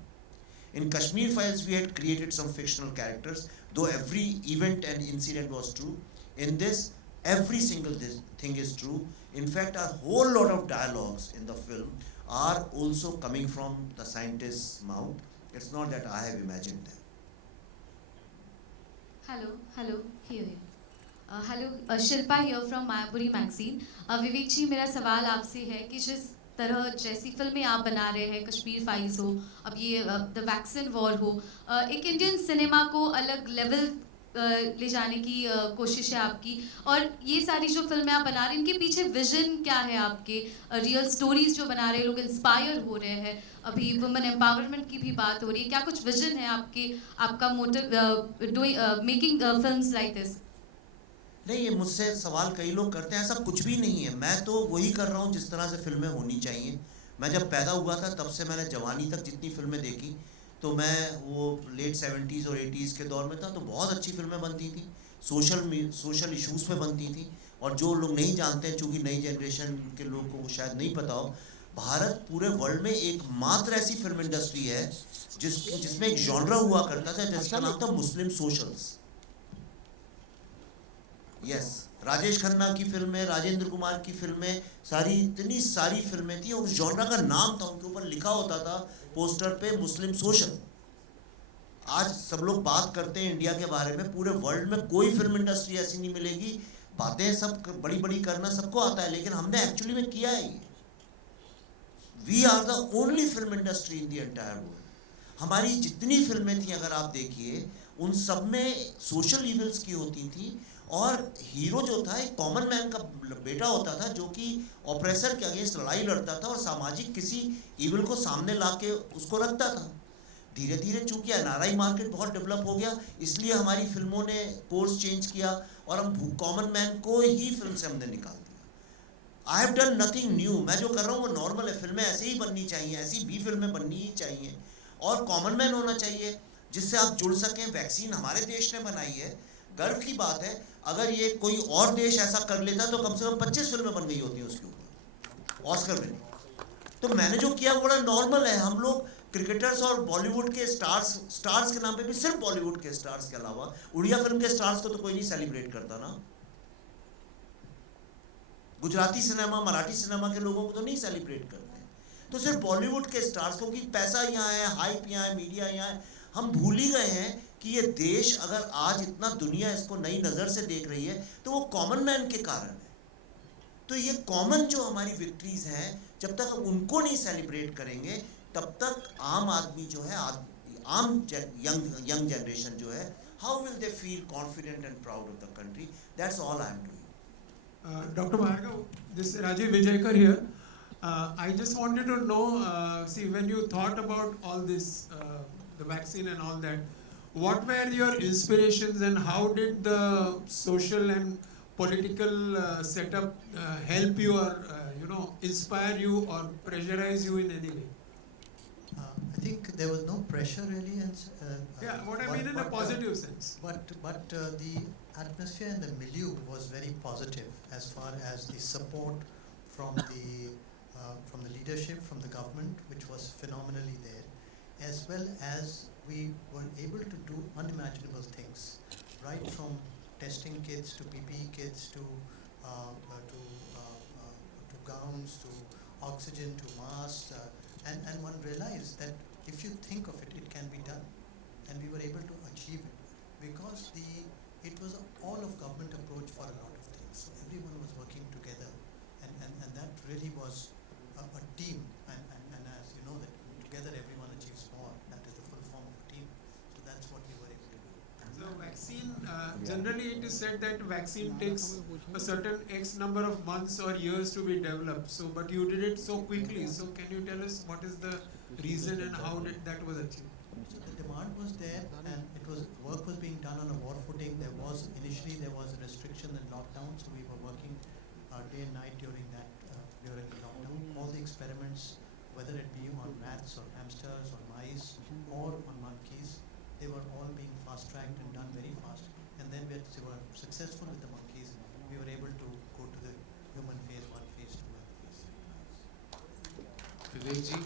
In Kashmir Files, we had created some fictional characters, though every event and incident was true. In this, every single thing is true. In fact, a whole lot of dialogues in the film are also coming from the scientist's mouth. It's not that I have imagined them. Hello, here. Hello, Shilpa here from Mayapuri magazine. Vivek जी, मेरा सवाल आपसे है कि जिस तरह जैसी फिल्में आप बना रहे हैं, कश्मीर फाइल्स हो, अब ये द वैक्सीन वॉर हो, एक इंडियन सिनेमा को अलग लेवल ले जाने की कोशिश है आपकी, और ये सारी जो फिल्में आप बना रहे हैं इनके पीछे विजन क्या है आपके? रियल स्टोरीज जो बना रहे हैं, लोग इंस्पायर हो रहे हैं, अभी वुमेन एम्पावरमेंट की भी बात हो रही है, क्या कुछ विजन है आपका motive making films like this? नहीं, ये मुझसे सवाल कई लोग करते हैं, ऐसा कुछ भी नहीं है. मैं तो वही कर रहा हूँ जिस तरह से फिल्में होनी चाहिए. मैं जब पैदा हुआ था तब से मैंने जवानी तक जितनी फिल्में देखी, तो मैं वो लेट 70s और 80s के दौर में था, तो बहुत अच्छी फिल्में बनती थी, सोशल इश्यूज़ पे बनती थी. और जो लोग नहीं जानते हैं, चूँकि नई जनरेशन के लोग को शायद नहीं पता हो, भारत पूरे वर्ल्ड में एकमात्र ऐसी फिल्म इंडस्ट्री है जिसमें एक जॉनरा हुआ करता था जिसका नाम था मुस्लिम सोशल्स. यस, राजेश खन्ना की फिल्में, राजेंद्र कुमार की फिल्में, इतनी सारी फिल्में थी, और उस जॉनरा का नाम था, उनके ऊपर लिखा होता था पोस्टर पे मुस्लिम सोशल. आज सब लोग बात करते हैं इंडिया के बारे में, पूरे वर्ल्ड में कोई फिल्म इंडस्ट्री ऐसी नहीं मिलेगी, बातें सब बड़ी बड़ी करना सबको आता है, लेकिन हमने एक्चुअली में किया है ये। We are the only film industry in the entire world. हमारी जितनी फिल्में थी अगर आप देखिए, उन सब में सोशल इविल्स की होती थी, और हीरो जो था एक कॉमन मैन का बेटा होता था जो कि ऑपरेसर के अगेंस्ट लड़ाई लड़ता था और सामाजिक किसी इविल को सामने ला के उसको रखता था। धीरे धीरे चूंकि एनआरआई मार्केट बहुत डेवलप हो गया, इसलिए हमारी फिल्मों ने कोर्स चेंज किया और हम कॉमन मैन को ही फिल्म से हमने निकाल दिया। I have done nothing new. मैं जो कर रहा हूँ वो नॉर्मल है। फिल्में ऐसे ही बननी चाहिए, ऐसी भी फिल्में बननी ही चाहिए, और कॉमन मैन होना चाहिए जिससे आप जुड़ सकें। वैक्सीन हमारे देश ने बनाई है, गर्व की बात है। अगर ये कोई और देश ऐसा कर लेता तो कम से कम 25 फिल्में बन गई होती हैं उसके ऊपर, ऑस्कर विनिंग। तो मैंने जो किया वो बड़ा नॉर्मल है। हम लोग क्रिकेटर्स और बॉलीवुड के स्टार्स के नाम पे भी, सिर्फ बॉलीवुड के स्टार्स के अलावा उड़िया फिल्म के स्टार्स को तो कोई नहीं सेलिब्रेट करता ना। गुजराती सिनेमा, मराठी सिनेमा के लोगों को तो नहीं सेलिब्रेट करते। तो सिर्फ बॉलीवुड के स्टार्स, क्योंकि पैसा यहाँ है, हाइप यहाँ है, मीडिया यहाँ है। हम भूल ही गए हैं कि ये देश अगर आज इतना दुनिया इसको नई नज़र से देख रही है तो वो कॉमन मैन के कारण है। तो ये कॉमन जो हमारी विक्ट्रीज हैं, जब तक हम उनको नहीं सेलिब्रेट करेंगे तब तक आम आदमी जो है, आम यंग जनरेशन जो है, how will they feel confident and proud of the country? That's all I am doing. Dr. Bhargav, this is Rajiv Vijayakar here. I just wanted to know, see, when you thought about all this, the vaccine and all that, what were your inspirations and how did the social and political setup help you or, inspire you or pressurize you in any way? I think there was no pressure really. Yeah, what I mean in a positive sense. But the atmosphere and the milieu was very positive as far as the support from the leadership, from the government, which was phenomenally there, as well as we were able to do unimaginable things, right from testing kits to PPE kits to gowns to oxygen to masks, and one realized that if you think of it, it can be done, and we were able to achieve it because it was an all of government approach for a lot of things. So everyone was working together, and that really was a team, and as you know that together everyone achieves more. That is the full form of a team. So that's what we were able to do. So vaccine, generally it is said that vaccine takes a certain X number of months or years to be developed. So, but you did it so quickly. So can you tell us what is the reason and how did that was achieved? So the demand was there, and work was being done on a war footing. Initially there was a restriction and lockdown, so we were working day and night during the lockdown. All the experiments, whether it be on rats or hamsters or mice or on monkeys, they were all being fast-tracked and done very fast. And then we were successful with the monkeys. We were able to go to the human phase 1, phase 2, and phase 3. Vivek ji,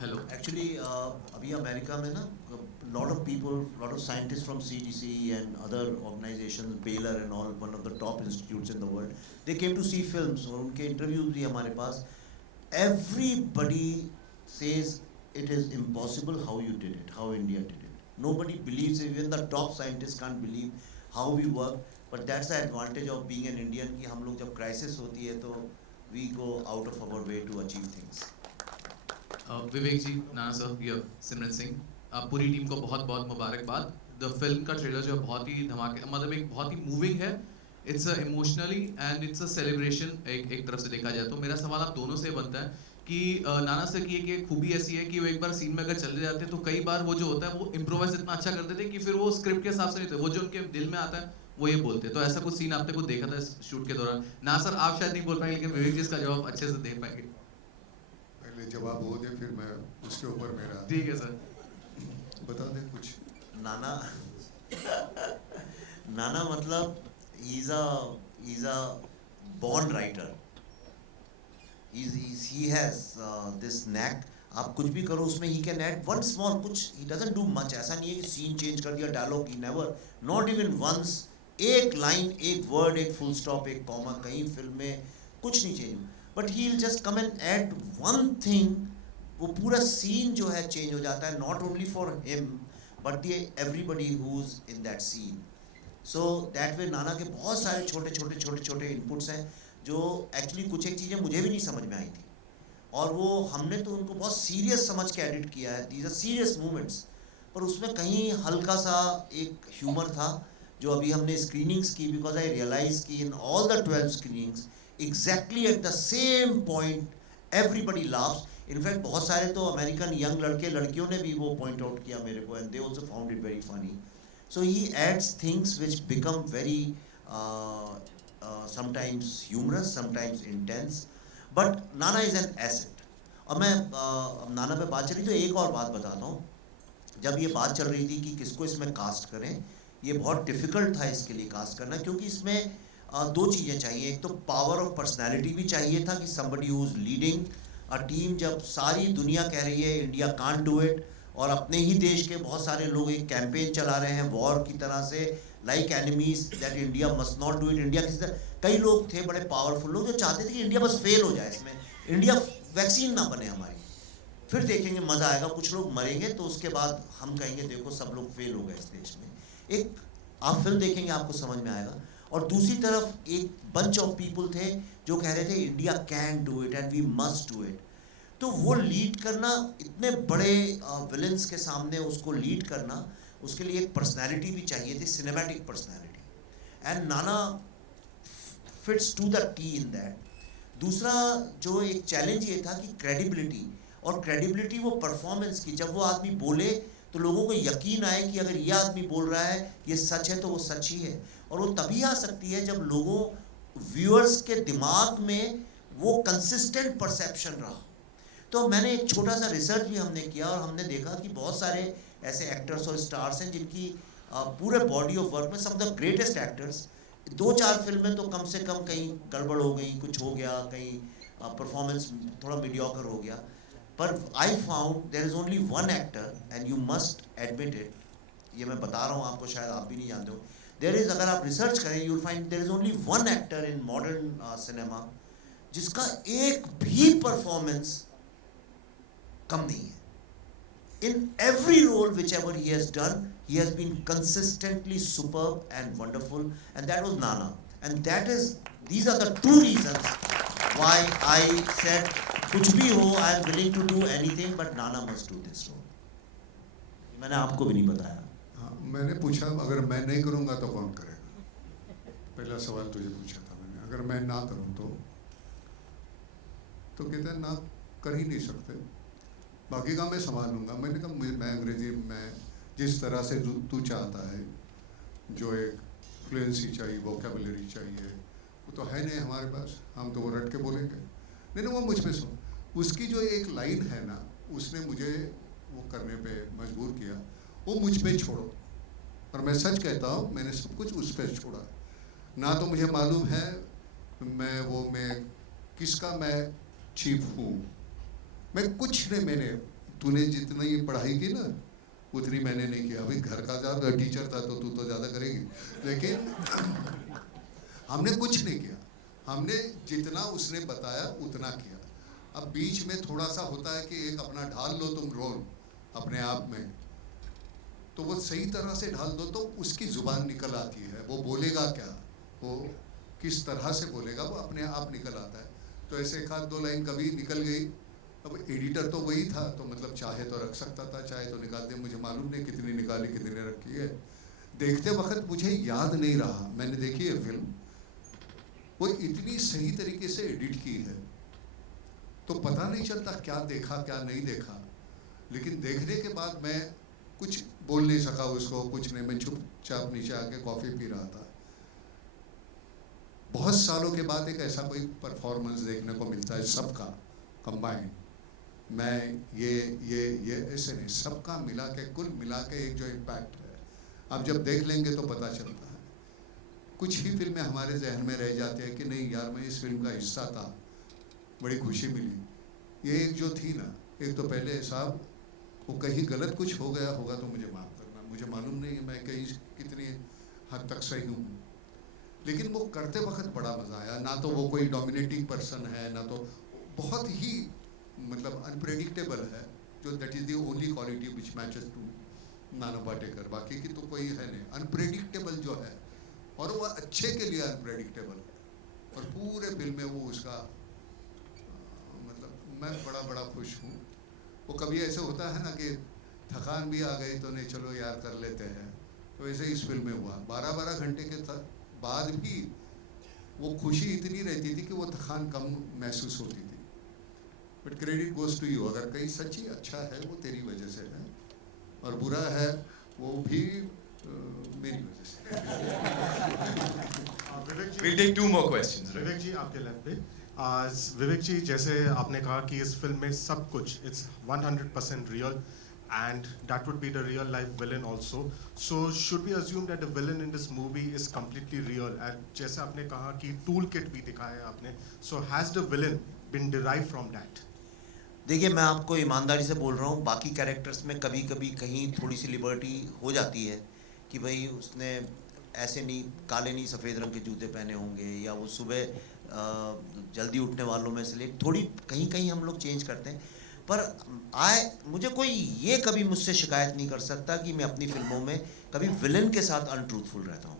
hello. Actually, अभी America में ना lot of people, lot of scientists from CDC and other organizations, Baylor and all, one of the top institutes in the world, they came to see films और उनके interviews भी हमारे पास. Everybody says it is impossible how you did it, how India did it. Nobody believes it. Even the top scientists can't believe how we work. But that's the advantage of being an Indian कि हम लोग जब crisis होती है तो we go out of our way to achieve things. Vivek ji, Nana sir, सिमरन सिंह, पूरी team को बहुत बहुत मुबारकबाद। द फिल्म का ट्रेलर जो बहुत ही धमाके, मतलब एक बहुत ही मूविंग है। It's a emotionally and it's a celebration एक तरफ से देखा जाए तो। मेरा सवाल आप दोनों से बनता है कि नाना सर की एक खूबी ऐसी है कि वो एक बार सीन में अगर चले जाते हैं तो कई बार वो जो होता है वो इम्प्रोवाइज इतना अच्छा करते थे कि फिर वो स्क्रिप्ट के हिसाब से नहीं थे, वो जो उनके दिल में आता है वो ये बोलते। तो ऐसा कुछ सीन आपने कुछ देखा था इस शूट के दौरान? नाना सर आप शायद नहीं बोल पाएंगे, लेकिन विवेक जी इसका जवाब अच्छे से दे पाएंगे। पहले जवाब हो दे फिर मैं उसके ऊपर मेरा। ठीक है सर, बता दे कुछ। नाना मतलब he's a born writer. He has this knack. आप कुछ भी करो उसमें he can add one small कुछ, he doesn't do much. ऐसा नहीं है कि सीन चेंज कर दिया, डायलॉग ही never, not even once. एक लाइन, एक वर्ड, एक फुल स्टॉप, एक कॉमा, कहीं फिल्म में कुछ नहीं change, but he'll just come and add one thing वो पूरा सीन जो है चेंज हो जाता है, not only for him but the everybody who is in that scene. So that way Nana के बहुत सारे छोटे इनपुट्स हैं जो एक्चुअली कुछ एक चीज़ें मुझे भी नहीं समझ में आई थी, और वो हमने तो उनको बहुत सीरियस समझ के एडिट किया है. दीज आर सीरियस मूवमेंट्स, पर उसमें कहीं हल्का सा एक ह्यूमर था जो अभी हमने स्क्रीनिंग्स की, बिकॉज आई रियलाइज की in all the 12 screenings exactly at the same point everybody laughs. In fact बहुत सारे तो अमेरिकन यंग लड़के लड़कियों ने भी वो पॉइंट आउट किया मेरे को, and they also found it very funny. So he adds things which become very sometimes humorous, sometimes intense. But Nana is an asset. और मैं नाना पे बात चली तो एक और बात बताता हूँ. जब ये बात चल रही थी कि किसको इसमें कास्ट करें, ये बहुत डिफ़िकल्ट था इसके लिए कास्ट करना, क्योंकि इसमें दो चीज़ें चाहिए. एक तो पावर ऑफ पर्सनैलिटी भी चाहिए था कि somebody who is leading a team, जब सारी दुनिया कह रही है इंडिया can't do it, और अपने ही देश के बहुत सारे लोग एक कैंपेन चला रहे हैं वॉर की तरह से, like enemies that India must not do it. India किसी तरह, कई लोग थे बड़े पावरफुल लोग जो चाहते थे कि इंडिया बस फेल हो जाए, इसमें इंडिया वैक्सीन ना बने हमारी, फिर देखेंगे मज़ा आएगा, कुछ लोग मरेंगे तो उसके बाद हम कहेंगे देखो सब लोग फेल हो गए इस देश में. एक आप फिल्म देखेंगे आपको समझ में आएगा. और दूसरी तरफ एक बंच ऑफ पीपल थे जो कह रहे थे India can do it and we must do it. तो वो लीड करना, इतने बड़े विलन्स के सामने उसको लीड करना, उसके लिए एक पर्सनैलिटी भी चाहिए थी, cinematic personality, and Nana fits to the T in that. दूसरा जो एक चैलेंज ये था कि क्रेडिबिलिटी, और क्रेडिबिलिटी वो परफॉर्मेंस की, जब वो आदमी बोले तो लोगों को यकीन आए कि अगर ये आदमी बोल रहा है ये सच है तो वो सच ही है. और वो तभी आ सकती है जब लोगों व्यूअर्स के दिमाग में वो कंसिस्टेंट परसेप्शन रहा. तो मैंने एक छोटा सा रिसर्च भी हमने किया और हमने देखा कि बहुत सारे ऐसे एक्टर्स और स्टार्स हैं जिनकी पूरे बॉडी ऑफ वर्क में सम ऑफ द ग्रेटेस्ट एक्टर्स 2-4 फिल्में तो कम से कम कहीं गड़बड़ हो गई, कुछ हो गया, कहीं परफॉर्मेंस थोड़ा मीडियोकर हो गया. पर I found there is only one actor and you must admit it, ये मैं बता रहा हूँ आपको, शायद आप भी नहीं जानते हो. देयर इज़, अगर आप रिसर्च करें you will find there is only one actor in modern cinema जिसका एक भी परफॉर्मेंस कम नहीं है. In every role whichever he has done, he has been consistently superb and wonderful, and that was Nana. And that is, these are the two reasons why I said, कुछ भी हो, I am willing to do anything, but Nana must do this role. मैंने आपको भी नहीं बताया. हाँ, मैंने पूछा अगर मैं नहीं करूँगा तो कौन करेगा. पहला सवाल तुझे पूछा था मैंने, अगर मैं ना करूँ तो कहते हैं ना कर ही नहीं सकते, बाकी का मैं संभाल लूँगा. मैंने कहा मैं अंग्रेजी में जिस तरह से तू चाहता है, जो एक फ्लुएंसी चाहिए, वोकेबुलरी चाहिए, वो तो है नहीं हमारे पास, हम तो वो रट के बोलेंगे. नहीं वो मुझ पे सुन, उसकी जो एक लाइन है ना, उसने मुझे वो करने पे मजबूर किया, वो मुझ पे छोड़ो. और मैं सच कहता हूँ, मैंने सब कुछ उस पर छोड़ा. ना तो मुझे मालूम है मैं किसका मैं चीफ हूँ, मैं कुछ नहीं. मैंने तूने जितनी पढ़ाई की ना उतनी मैंने नहीं किया. अभी घर का ज़्यादा टीचर था तो तू तो ज़्यादा करेगी, लेकिन हमने कुछ नहीं किया. हमने जितना उसने बताया उतना किया. अब बीच में थोड़ा सा होता है कि एक अपना ढाल लो तुम रोल अपने आप में, तो वो सही तरह से ढाल दो तो उसकी ज़ुबान निकल आती है. वो बोलेगा क्या, वो किस तरह से बोलेगा, वो अपने आप निकल आता है. तो ऐसे 1-2 लाइन कभी निकल गई. अब एडिटर तो वही था, तो मतलब चाहे तो रख सकता था, चाहे तो निकाल दे. मुझे मालूम नहीं कितनी निकाली कितनी रखी है. देखते वक्त मुझे याद नहीं रहा. मैंने देखी है फिल्म, वो इतनी सही तरीके से एडिट की है तो पता नहीं चलता क्या देखा क्या नहीं देखा. लेकिन देखने के बाद मैं कुछ बोल नहीं सका उसको, कुछ नहीं. मैं चुपचाप नीचे आके कॉफ़ी पी रहा था. बहुत सालों के बाद एक ऐसा कोई परफॉर्मेंस देखने को मिलता है सबका कंबाइंड. मैं ये ऐसे नहीं, सबका मिला के, कुल मिला के एक जो इम्पैक्ट है, अब जब देख लेंगे तो पता चलता है. कुछ ही फिल्में हमारे जहन में रह जाते हैं कि नहीं यार मैं इस फिल्म का हिस्सा था, बड़ी खुशी मिली. ये एक जो थी ना, एक तो पहले साहब वो कहीं गलत कुछ हो गया होगा तो मुझे माफ़ करना, मुझे मालूम नहीं है मैं कहीं कितनी हद तक सही हूँ, लेकिन वो करते वक्त बड़ा मज़ा आया. ना तो वो कोई डोमिनेटिंग पर्सन है, ना तो बहुत ही मतलब अनप्रेडिक्टेबल है, जो that is the only quality which matches to Nana Patekar. बाकी की तो कोई है नहीं, अनप्रेडिक्टेबल जो है, और वो अच्छे के लिए अनप्रेडिक्टेबल है, और पूरे फिल्म में वो उसका मतलब मैं बड़ा खुश हूँ। वो कभी ऐसे होता है ना कि थकान भी आ गई तो नहीं चलो यार कर लेते हैं, तो वैसे इस फिल्म में हुआ। 12 घंटे के बाद भी वो खुशी इतनी रहती थी कि वो थकान कम महसूस होती थी। But credit goes to you, अगर कहीं सच्ची अच्छा है वो तेरी वजह से है, और बुरा है वो भी मेरी वजह से। We'll take 2 more questions. विवेक जी आपके लेफ्ट पे। विवेक जी, जैसे आपने कहा कि इस फिल्म में सब कुछ it's 100% real and that would be the real life villain also. So should we assume that the villain in this movie is completely real? And जैसे आपने कहा कि tool kit भी दिखाया आपने, so has the villain been derived from that? देखिए, मैं आपको ईमानदारी से बोल रहा हूँ, बाकी कैरेक्टर्स में कभी कभी कहीं थोड़ी सी लिबर्टी हो जाती है कि भाई उसने ऐसे नहीं, काले नहीं सफ़ेद रंग के जूते पहने होंगे, या वो सुबह जल्दी उठने वालों में से थोड़ी कहीं हम लोग चेंज करते हैं। पर मुझे कोई ये कभी मुझसे शिकायत नहीं कर सकता कि मैं अपनी फिल्मों में कभी विलन के साथ अनट्रूथफुल रहता हूँ।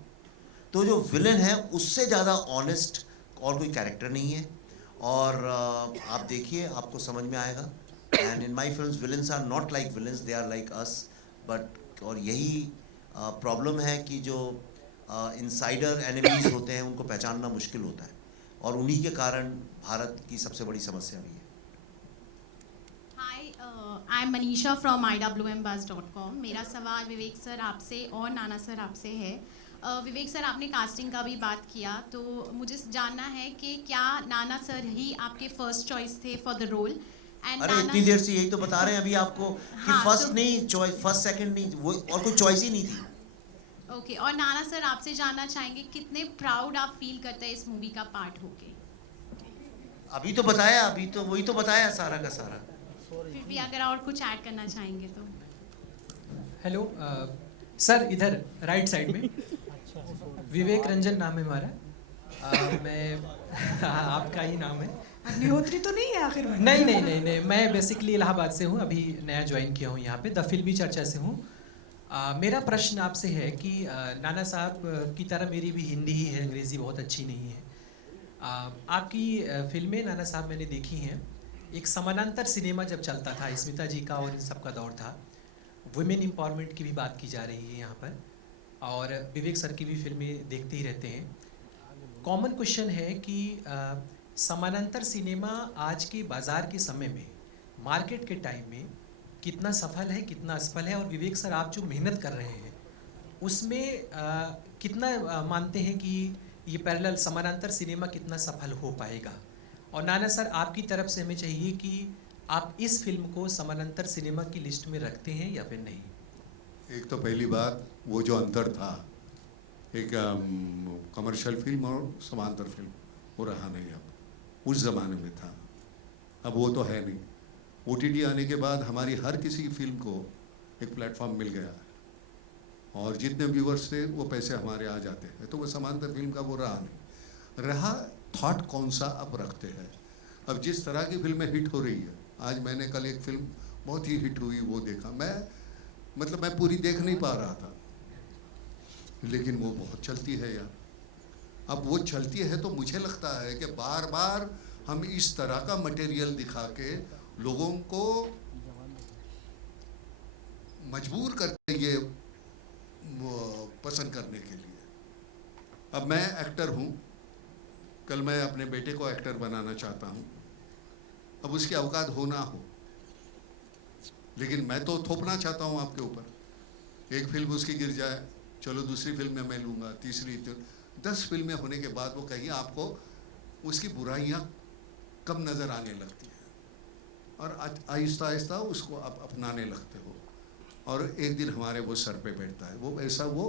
तो जो विलन है उससे ज़्यादा ऑनेस्ट और कोई कैरेक्टर नहीं है, और आप देखिए आपको समझ में आएगा। And in my films villains are not like villains, they are like us. But और यही प्रॉब्लम है कि जो इनसाइडर एनिमीज होते हैं उनको पहचानना मुश्किल होता है, और उन्हीं के कारण भारत की सबसे बड़ी समस्या भी है। I am Manisha from iwmbuzz.com। मेरा सवाल विवेक सर आपसे और नाना सर आपसे है। विवेक सर, आपने कास्टिंग का भी बात किया, तो मुझे जानना है कि क्या नाना सर ही आपके फर्स्ट चॉइस थे फॉर द रोल? अरे इतनी देर से यही तो बता रहे हैं अभी आपको कि फर्स्ट नहीं चॉइस, फर्स्ट सेकंड नहीं, वो और कोई चॉइस ही नहीं थी। ओके, और नाना सर आपसे जानना चाहेंगे कितने प्राउड आप फील करते हैं इस मूवी का पार्ट होके? अभी तो बताया, अभी तो वही तो बताया सारा का सारा। फिर भी अगर और कुछ ऐड करना चाहेंगे तो। हेलो सर, इधर राइट साइड में विवेक रंजन नाम है हमारा। मैं आपका ही नाम है। अग्निहोत्री तो नहीं है आखिर में? नहीं, मैं बेसिकली इलाहाबाद से हूँ, अभी नया ज्वाइन किया हूँ यहाँ पे, द फिल्मी चर्चा से हूँ। मेरा प्रश्न आपसे है कि नाना साहब की तरह मेरी भी हिंदी ही है, अंग्रेज़ी बहुत अच्छी नहीं है। आपकी फिल्में नाना साहब मैंने देखी हैं। एक समानांतर सिनेमा जब चलता था, स्मिता जी का और इन सब का दौर था, वुमेन एम्पावरमेंट की भी बात की जा रही है यहाँ पर, और विवेक सर की भी फिल्में देखते ही रहते हैं। कॉमन क्वेश्चन है कि समानांतर सिनेमा आज के बाज़ार के समय में, मार्केट के टाइम में कितना सफल है, कितना असफल है, और विवेक सर आप जो मेहनत कर रहे हैं उसमें कितना मानते हैं कि ये पैरेलल समानांतर सिनेमा कितना सफल हो पाएगा? और नाना सर, आपकी तरफ से हमें चाहिए कि आप इस फिल्म को समानांतर सिनेमा की लिस्ट में रखते हैं या फिर नहीं? एक तो पहली बात, वो जो अंतर था एक कमर्शियल फिल्म और समांतर फिल्म, वो रहा नहीं अब, उस ज़माने में था, अब वो तो है नहीं। OTT आने के बाद हमारी हर किसी फिल्म को एक प्लेटफॉर्म मिल गया, और जितने व्यूवर्स थे वो पैसे हमारे आ जाते हैं, तो वो समांतर फिल्म का वो रहा नहीं। रहा थॉट कौन सा अब रखते हैं। अब जिस तरह की फिल्में हिट हो रही है, आज मैंने कल एक फिल्म बहुत ही हिट हुई वो देखा, मैं पूरी देख नहीं पा रहा था, लेकिन वो बहुत चलती है यार। अब वो चलती है तो मुझे लगता है कि बार बार हम इस तरह का मटेरियल दिखा के लोगों को मजबूर करते ये पसंद करने के लिए। अब मैं एक्टर हूँ, कल मैं अपने बेटे को एक्टर बनाना चाहता हूँ, अब उसकी औकात हो ना हो, लेकिन मैं तो थोपना चाहता हूँ आपके ऊपर। एक फिल्म उसकी गिर जाए, चलो दूसरी फिल्म में मैं लूँगा, तीसरी, 10 फिल्में होने के बाद वो कहीं आपको उसकी बुराइयाँ कम नज़र आने लगती हैं, और आहिस्ता आहिस्ता उसको आप अपनाने लगते हो, और एक दिन हमारे वो सर पे बैठता है। वो ऐसा वो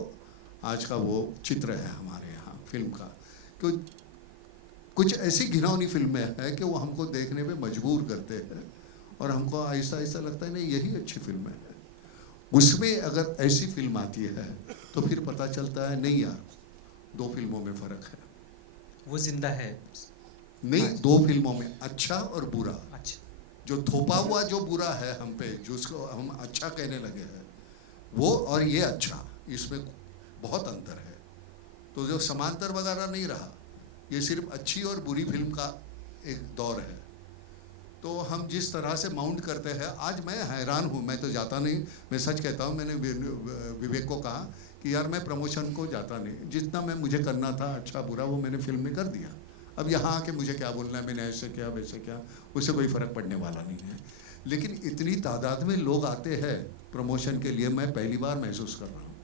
आज का वो चित्र है हमारे यहाँ फिल्म का, कि कुछ ऐसी घिनौनी फिल्में हैं कि वो हमको देखने पे मजबूर करते हैं, और हमको आहिस्ता आहिस्ता लगता है नहीं यही अच्छी फिल्म है। उसमें अगर ऐसी फिल्म आती है तो फिर पता चलता है नहीं यार, 2 फिल्मों में फ़र्क है, वो जिंदा है नहीं 2 फिल्मों में अच्छा और बुरा। अच्छा, जो थोपा हुआ जो बुरा है हम पे, जिसको हम अच्छा कहने लगे हैं, वो और ये अच्छा, इसमें बहुत अंतर है। तो जो समांतर वगैरह नहीं रहा, ये सिर्फ अच्छी और बुरी फिल्म का एक दौर है। तो हम जिस तरह से माउंट करते हैं, आज मैं हैरान हूँ, मैं तो जाता नहीं, मैं सच कहता हूँ, मैंने विवेक को कहा कि यार मैं प्रमोशन को जाता नहीं, जितना मैं मुझे करना था अच्छा बुरा वो मैंने फिल्म में कर दिया, अब यहाँ आके मुझे क्या बोलना है, मैंने ऐसे किया वैसे किया, उससे कोई फ़र्क पड़ने वाला नहीं है। लेकिन इतनी तादाद में लोग आते हैं प्रमोशन के लिए, मैं पहली बार महसूस कर रहा हूँ,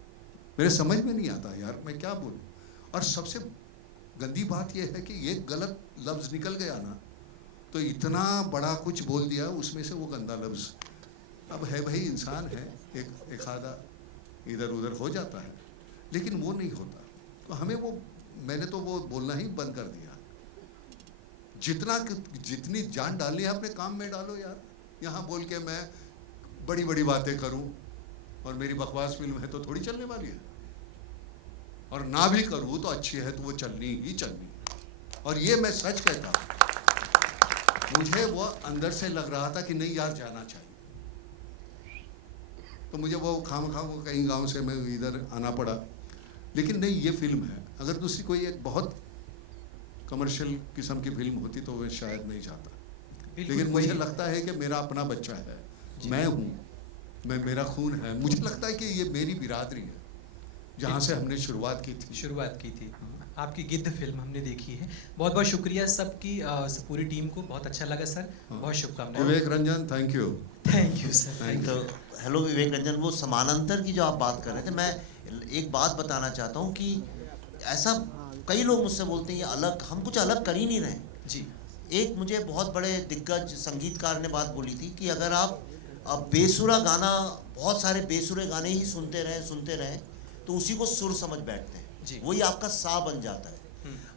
मेरे समझ में नहीं आता यार मैं क्या बोलूँ। और सबसे गंदी बात यह है कि ये गलत लफ्ज़ निकल गया ना, तो इतना बड़ा कुछ बोल दिया उसमें से वो गंदा लफ्ज़। अब है भाई, इंसान है, एक आधा इधर उधर हो जाता है, लेकिन वो नहीं होता। तो हमें वो, मैंने तो वो बोलना ही बंद कर दिया। जितनी जान डालनी है अपने काम में डालो यार। यहाँ बोल के मैं बड़ी बड़ी बातें करूँ और मेरी बकवास फिल्म है तो थोड़ी चलने वाली है, और ना भी करूँ तो अच्छी है तो वो चलनी ही चलनी। और ये मैं सच कहता हूँ, मुझे वो अंदर से लग रहा था कि नहीं यार जाना चाहिए, तो मुझे वो खाम कहीं गांव से मैं इधर आना पड़ा। लेकिन नहीं, ये फिल्म है, अगर दूसरी कोई एक बहुत कमर्शियल किस्म की फिल्म होती तो मैं शायद नहीं जाता। लेकिन मुझे लगता है कि मेरा अपना बच्चा है, मैं हूँ, मेरा खून है, मुझे लगता है कि ये मेरी बिरादरी है जहाँ से हमने शुरुआत की थी। आपकी गिद्ध फिल्म हमने देखी है। बहुत बहुत शुक्रिया सबकी, पूरी टीम को बहुत अच्छा लगा सर, बहुत शुभकामनाएं। विवेक रंजन, थैंक यू सर। तो हेलो विवेक रंजन, वो समानांतर की जो आप बात कर रहे थे, मैं एक बात बताना चाहता हूँ कि ऐसा कई लोग मुझसे बोलते हैं ये अलग, हम कुछ अलग कर ही नहीं रहे जी। एक मुझे बहुत बड़े दिग्गज संगीतकार ने बात बोली थी कि अगर आप बेसुरा गाना, बहुत सारे बेसुरे गाने ही सुनते रहें तो उसी को सुर समझ बैठते हैं, वही आपका सा बन जाता है।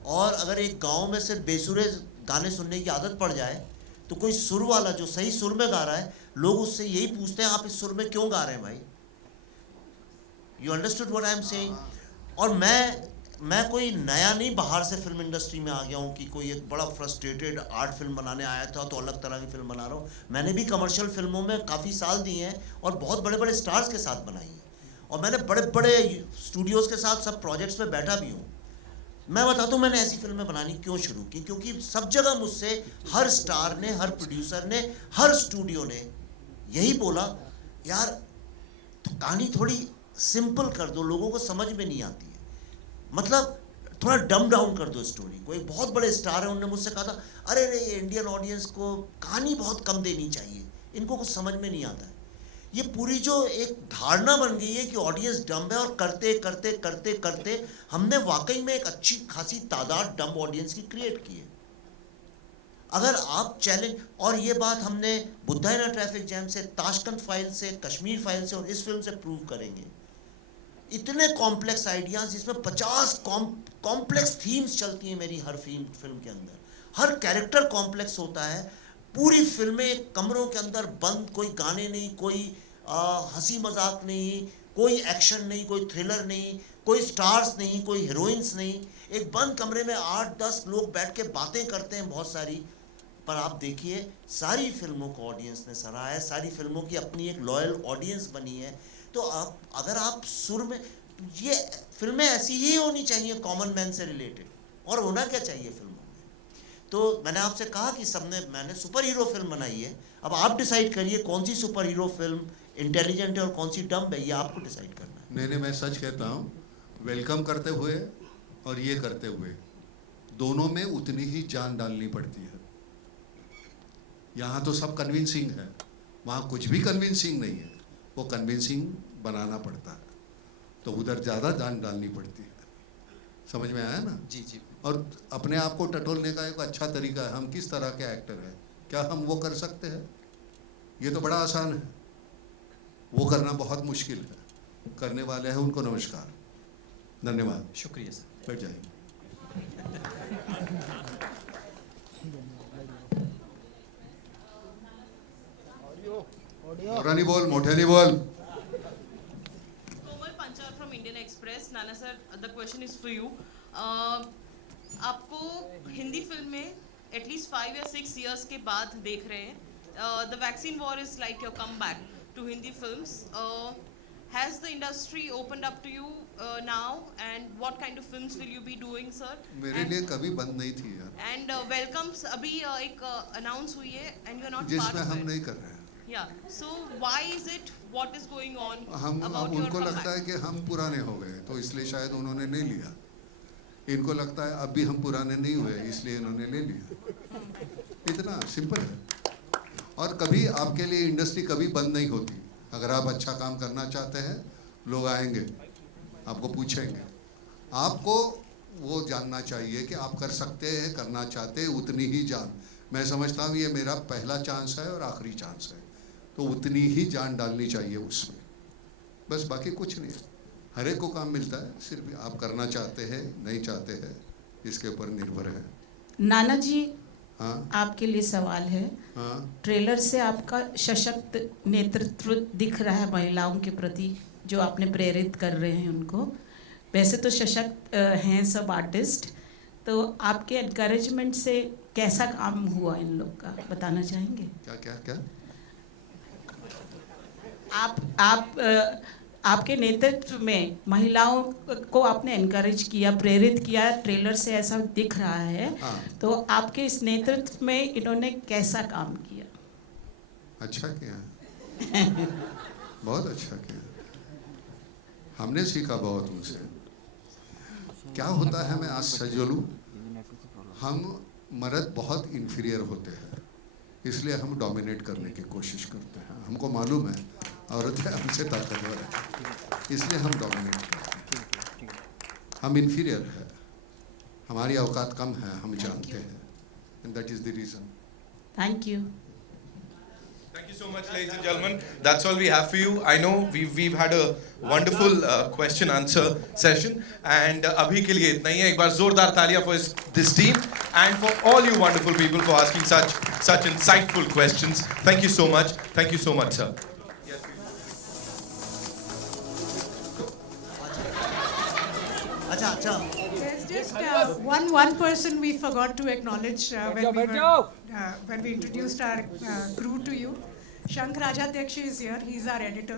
और अगर एक गांव में सिर्फ बेसुरे गाने सुनने की आदत पड़ जाए तो कोई सुर वाला जो सही सुर में गा रहा है, लोग उससे यही पूछते हैं आप इस सुर में क्यों गा रहे हैं भाई। You understood what I am saying. और मैं कोई नया नहीं बाहर से फिल्म इंडस्ट्री में आ गया हूँ कि कोई एक बड़ा फ्रस्ट्रेटेड आर्ट फिल्म बनाने आया था तो अलग तरह की फिल्म बना रहा हूँ। मैंने भी कमर्शियल फिल्मों में काफ़ी साल दिए हैं और बहुत बड़े बड़े स्टार्स के साथ बनाई है, और मैंने बड़े बड़े स्टूडियोज़ के साथ सब प्रोजेक्ट्स में बैठा भी हूँ। मैं बताता हूँ मैंने ऐसी फिल्में बनानी क्यों शुरू की, क्योंकि सब जगह मुझसे हर स्टार ने, हर प्रोड्यूसर ने, हर स्टूडियो ने यही बोला, यार कहानी थोड़ी सिंपल कर दो, लोगों को समझ में नहीं आती है, मतलब थोड़ा डम डाउन कर दो स्टोरी को। एक बहुत बड़े स्टार है, उन्होंने मुझसे कहा था, अरे रे ये इंडियन ऑडियंस को कहानी बहुत कम देनी चाहिए, इनको कुछ समझ में नहीं आता है। ये पूरी जो एक धारणा बन गई है कि ऑडियंस डम है, और करते करते करते करते हमने वाकई में एक अच्छी खासी तादाद डम ऑडियंस की क्रिएट की है। अगर आप चैलेंज, और ये बात हमने बुद्धा इन ट्रैफिक जैम से, ताशकंद फाइल से, कश्मीर फाइल से और इस फिल्म से प्रूव करेंगे। इतने कॉम्प्लेक्स आइडियाज, जिसमें 50 कॉम्प्लेक्स थीम्स चलती हैं मेरी हर फिल्म के अंदर, हर कैरेक्टर कॉम्प्लेक्स होता है। पूरी फिल्में कमरों के अंदर बंद, कोई गाने नहीं, कोई हंसी मजाक नहीं, कोई एक्शन नहीं, कोई थ्रिलर नहीं, कोई स्टार्स नहीं, कोई हीरोइंस नहीं, एक बंद कमरे में 8-10 लोग बैठ के बातें करते हैं बहुत सारी। पर आप देखिए सारी फिल्मों को ऑडियंस ने सराहा है, सारी फिल्मों की अपनी एक लॉयल ऑडियंस बनी है। तो आप अगर आप सुर में, ये फिल्में ऐसी ही होनी चाहिए कॉमन मैन से रिलेटेड, और होना क्या चाहिए फिल्मों में। तो मैंने आपसे कहा कि मैंने सुपर हीरो फिल्म बनाई है, अब आप डिसाइड करिए कौन सी सुपर हीरो फिल्म इंटेलिजेंट है और कौन सी डम्ब है, ये आपको डिसाइड करना है। मैं सच कहता हूँ, वेलकम करते हुए और ये करते हुए दोनों में उतनी ही जान डालनी पड़ती है। यहाँ तो सब कन्विंसिंग है, वहाँ कुछ भी कन्विंसिंग नहीं है, वो कन्विंसिंग बनाना पड़ता है, तो उधर ज़्यादा जान डालनी पड़ती है। समझ में आया ना? जी जी। और अपने आप को टटोलने का एक अच्छा तरीका है, हम किस तरह के एक्टर हैं, क्या हम वो कर सकते हैं? ये तो बड़ा आसान है, वो करना बहुत मुश्किल है। करने वाले हैं उनको नमस्कार, धन्यवाद, शुक्रिया सर। बैठ जाइए। मोठ्याने बोल, मोठ्याने बोल। कोमल Panchal from Indian express. Nana sir, the question is for you. आपको हिंदी फिल्म में एटलीस्ट 5 या 6 इयर्स के बाद देख रहे हैं, the vaccine war is like your comeback to Hindi films. Has the industry opened up to you now, and what kind of films will you be doing, sir? मेरे लिए कभी बंद नहीं थी यार. And welcomes अभी एक announce हुई है, and you are not part जिसमें of हम it. नहीं कर रहे हैं. Yeah. So why is it? What is going on हम about your उनको लगता comeback? है कि हम पुराने हो गए, तो इसलिए शायद उन्होंने नहीं लिया. इनको लगता है अब भी हम पुराने नहीं हुए, इसलिए इन्होंने ले लिया. इतना सिंपल है. और कभी आपके लिए इंडस्ट्री कभी बंद नहीं होती. अगर आप अच्छा काम करना चाहते हैं, लोग आएंगे, आपको पूछेंगे. आपको वो जानना चाहिए कि आप कर सकते हैं, करना चाहते हैं, उतनी ही जान. मैं समझता हूँ ये मेरा पहला चांस है और आखिरी चांस है, तो उतनी ही जान डालनी चाहिए उसमें. बस बाकी कुछ नहीं. हर एक को काम मिलता है, सिर्फ आप करना चाहते हैं नहीं चाहते हैं इसके ऊपर निर्भर है. नाना जी, हाँ आपके लिए सवाल है. हाँ. ट्रेलर से आपका सशक्त नेतृत्व दिख रहा है महिलाओं के प्रति, जो आपने प्रेरित कर रहे हैं उनको. वैसे तो सशक्त हैं सब आर्टिस्ट, तो आपके एनकरेजमेंट से कैसा काम हुआ इन लोग का, बताना चाहेंगे? क्या क्या क्या? आपके नेतृत्व में महिलाओं को आपने एनकरेज किया, प्रेरित किया, ट्रेलर से ऐसा दिख रहा है. हाँ. तो आपके इस नेतृत्व में इन्होंने कैसा काम किया? अच्छा किया. बहुत अच्छा किया. हमने सीखा बहुत उनसे. क्या होता है, मैं आज सजोलूं, हम मर्द बहुत इंफीरियर होते हैं, इसलिए हम डोमिनेट करने की कोशिश करते हैं. हमको मालूम है औरतें हमसे ताकतवर है, इसलिए हम डोमिनेट करते हैं. हम इंफीरियर है, हमारी औकात कम है, हम जानते हैं. And that is the reason. Thank you. Thank you so much, ladies and gentlemen. That's all we have for you. I know we've had a wonderful question answer session, and अभी के लिए इतना ही है. एक बार जोरदार तालियां for this team and for all you wonderful people for asking such insightful questions. Thank you so much. Thank you so much, sir. अच्छा. There's just one person we forgot to acknowledge when we introduced our crew to you. Shank Rajatyaksh is here. He's our editor.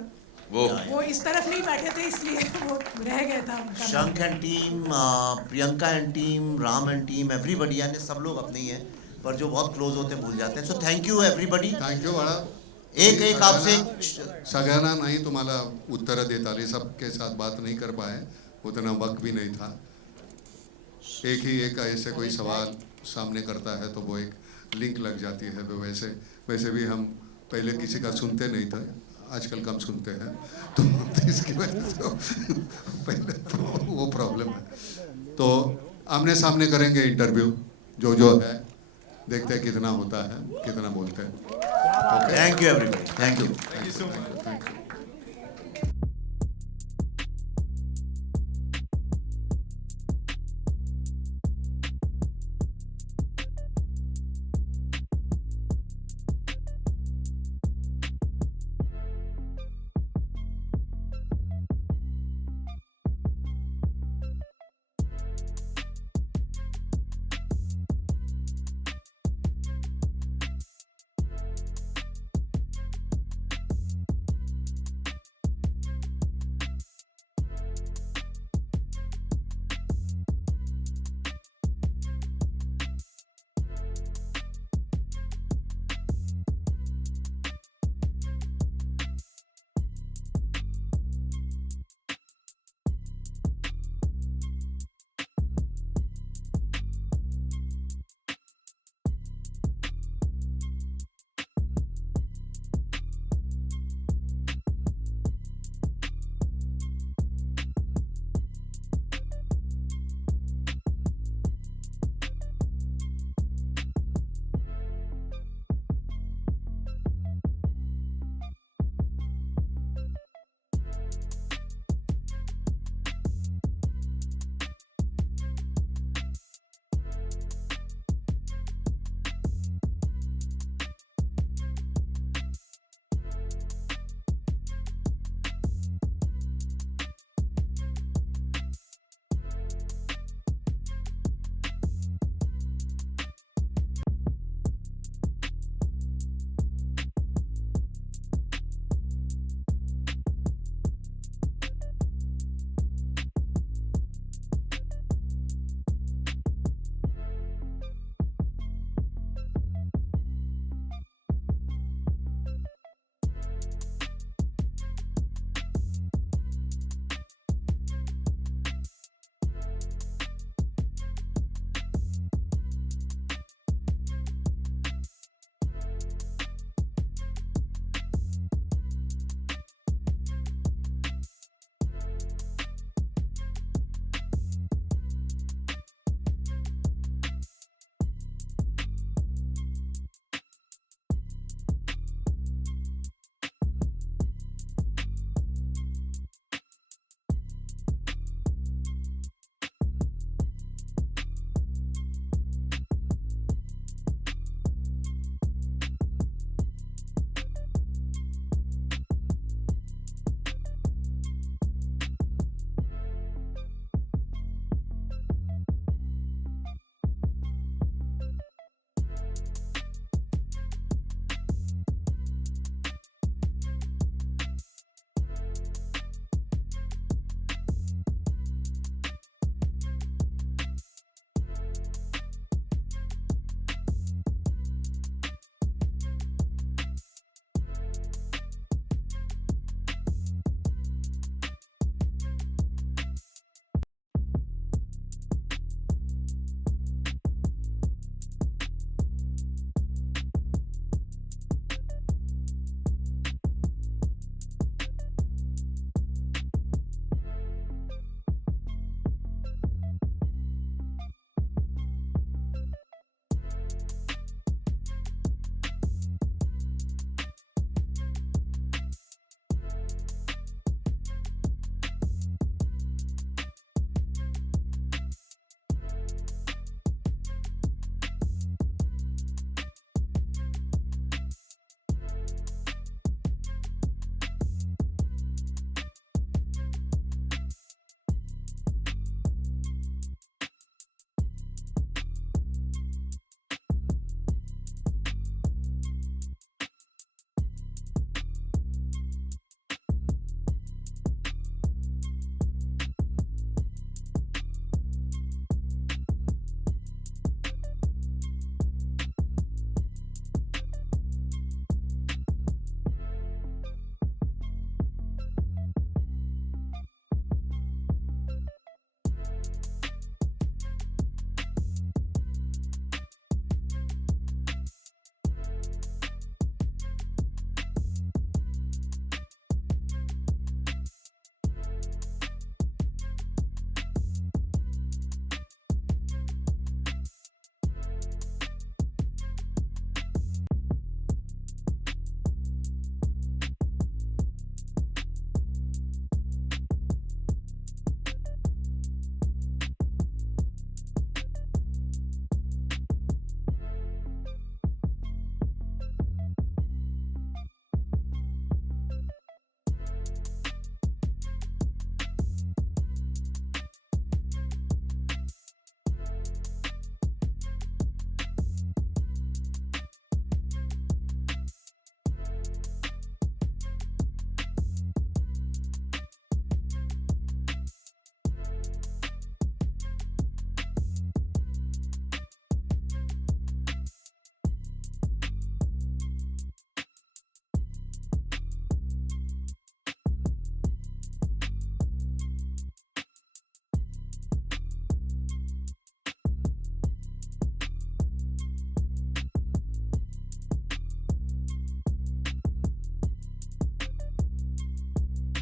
वो इस तरफ नहीं बैठे थे, इसलिए वो रह गया था उनका. शंख and team, Priyanka and team, Ram and team, everybody, यानी सब लोग अपने ही हैं, पर जो बहुत क्लोज होते हैं भूल जाते हैं. So thank you everybody. Thank you बाळा. एक आपसे सगळ्यांना नाही तुम्हाला उत्तर देता आली, सबके साथ बात नहीं कर पाए, उतना वक्त भी नहीं था. एक ही एक ऐसे कोई सवाल सामने करता है तो वो एक लिंक लग जाती है. तो वैसे भी हम पहले किसी का सुनते नहीं थे, आजकल कम सुनते हैं, तो इसकी वजह से पहले तो वो प्रॉब्लम है. तो आमने सामने करेंगे इंटरव्यू, जो है देखते हैं कितना होता है, कितना बोलते हैं. Thank you everybody. Thank you. Thank you so much.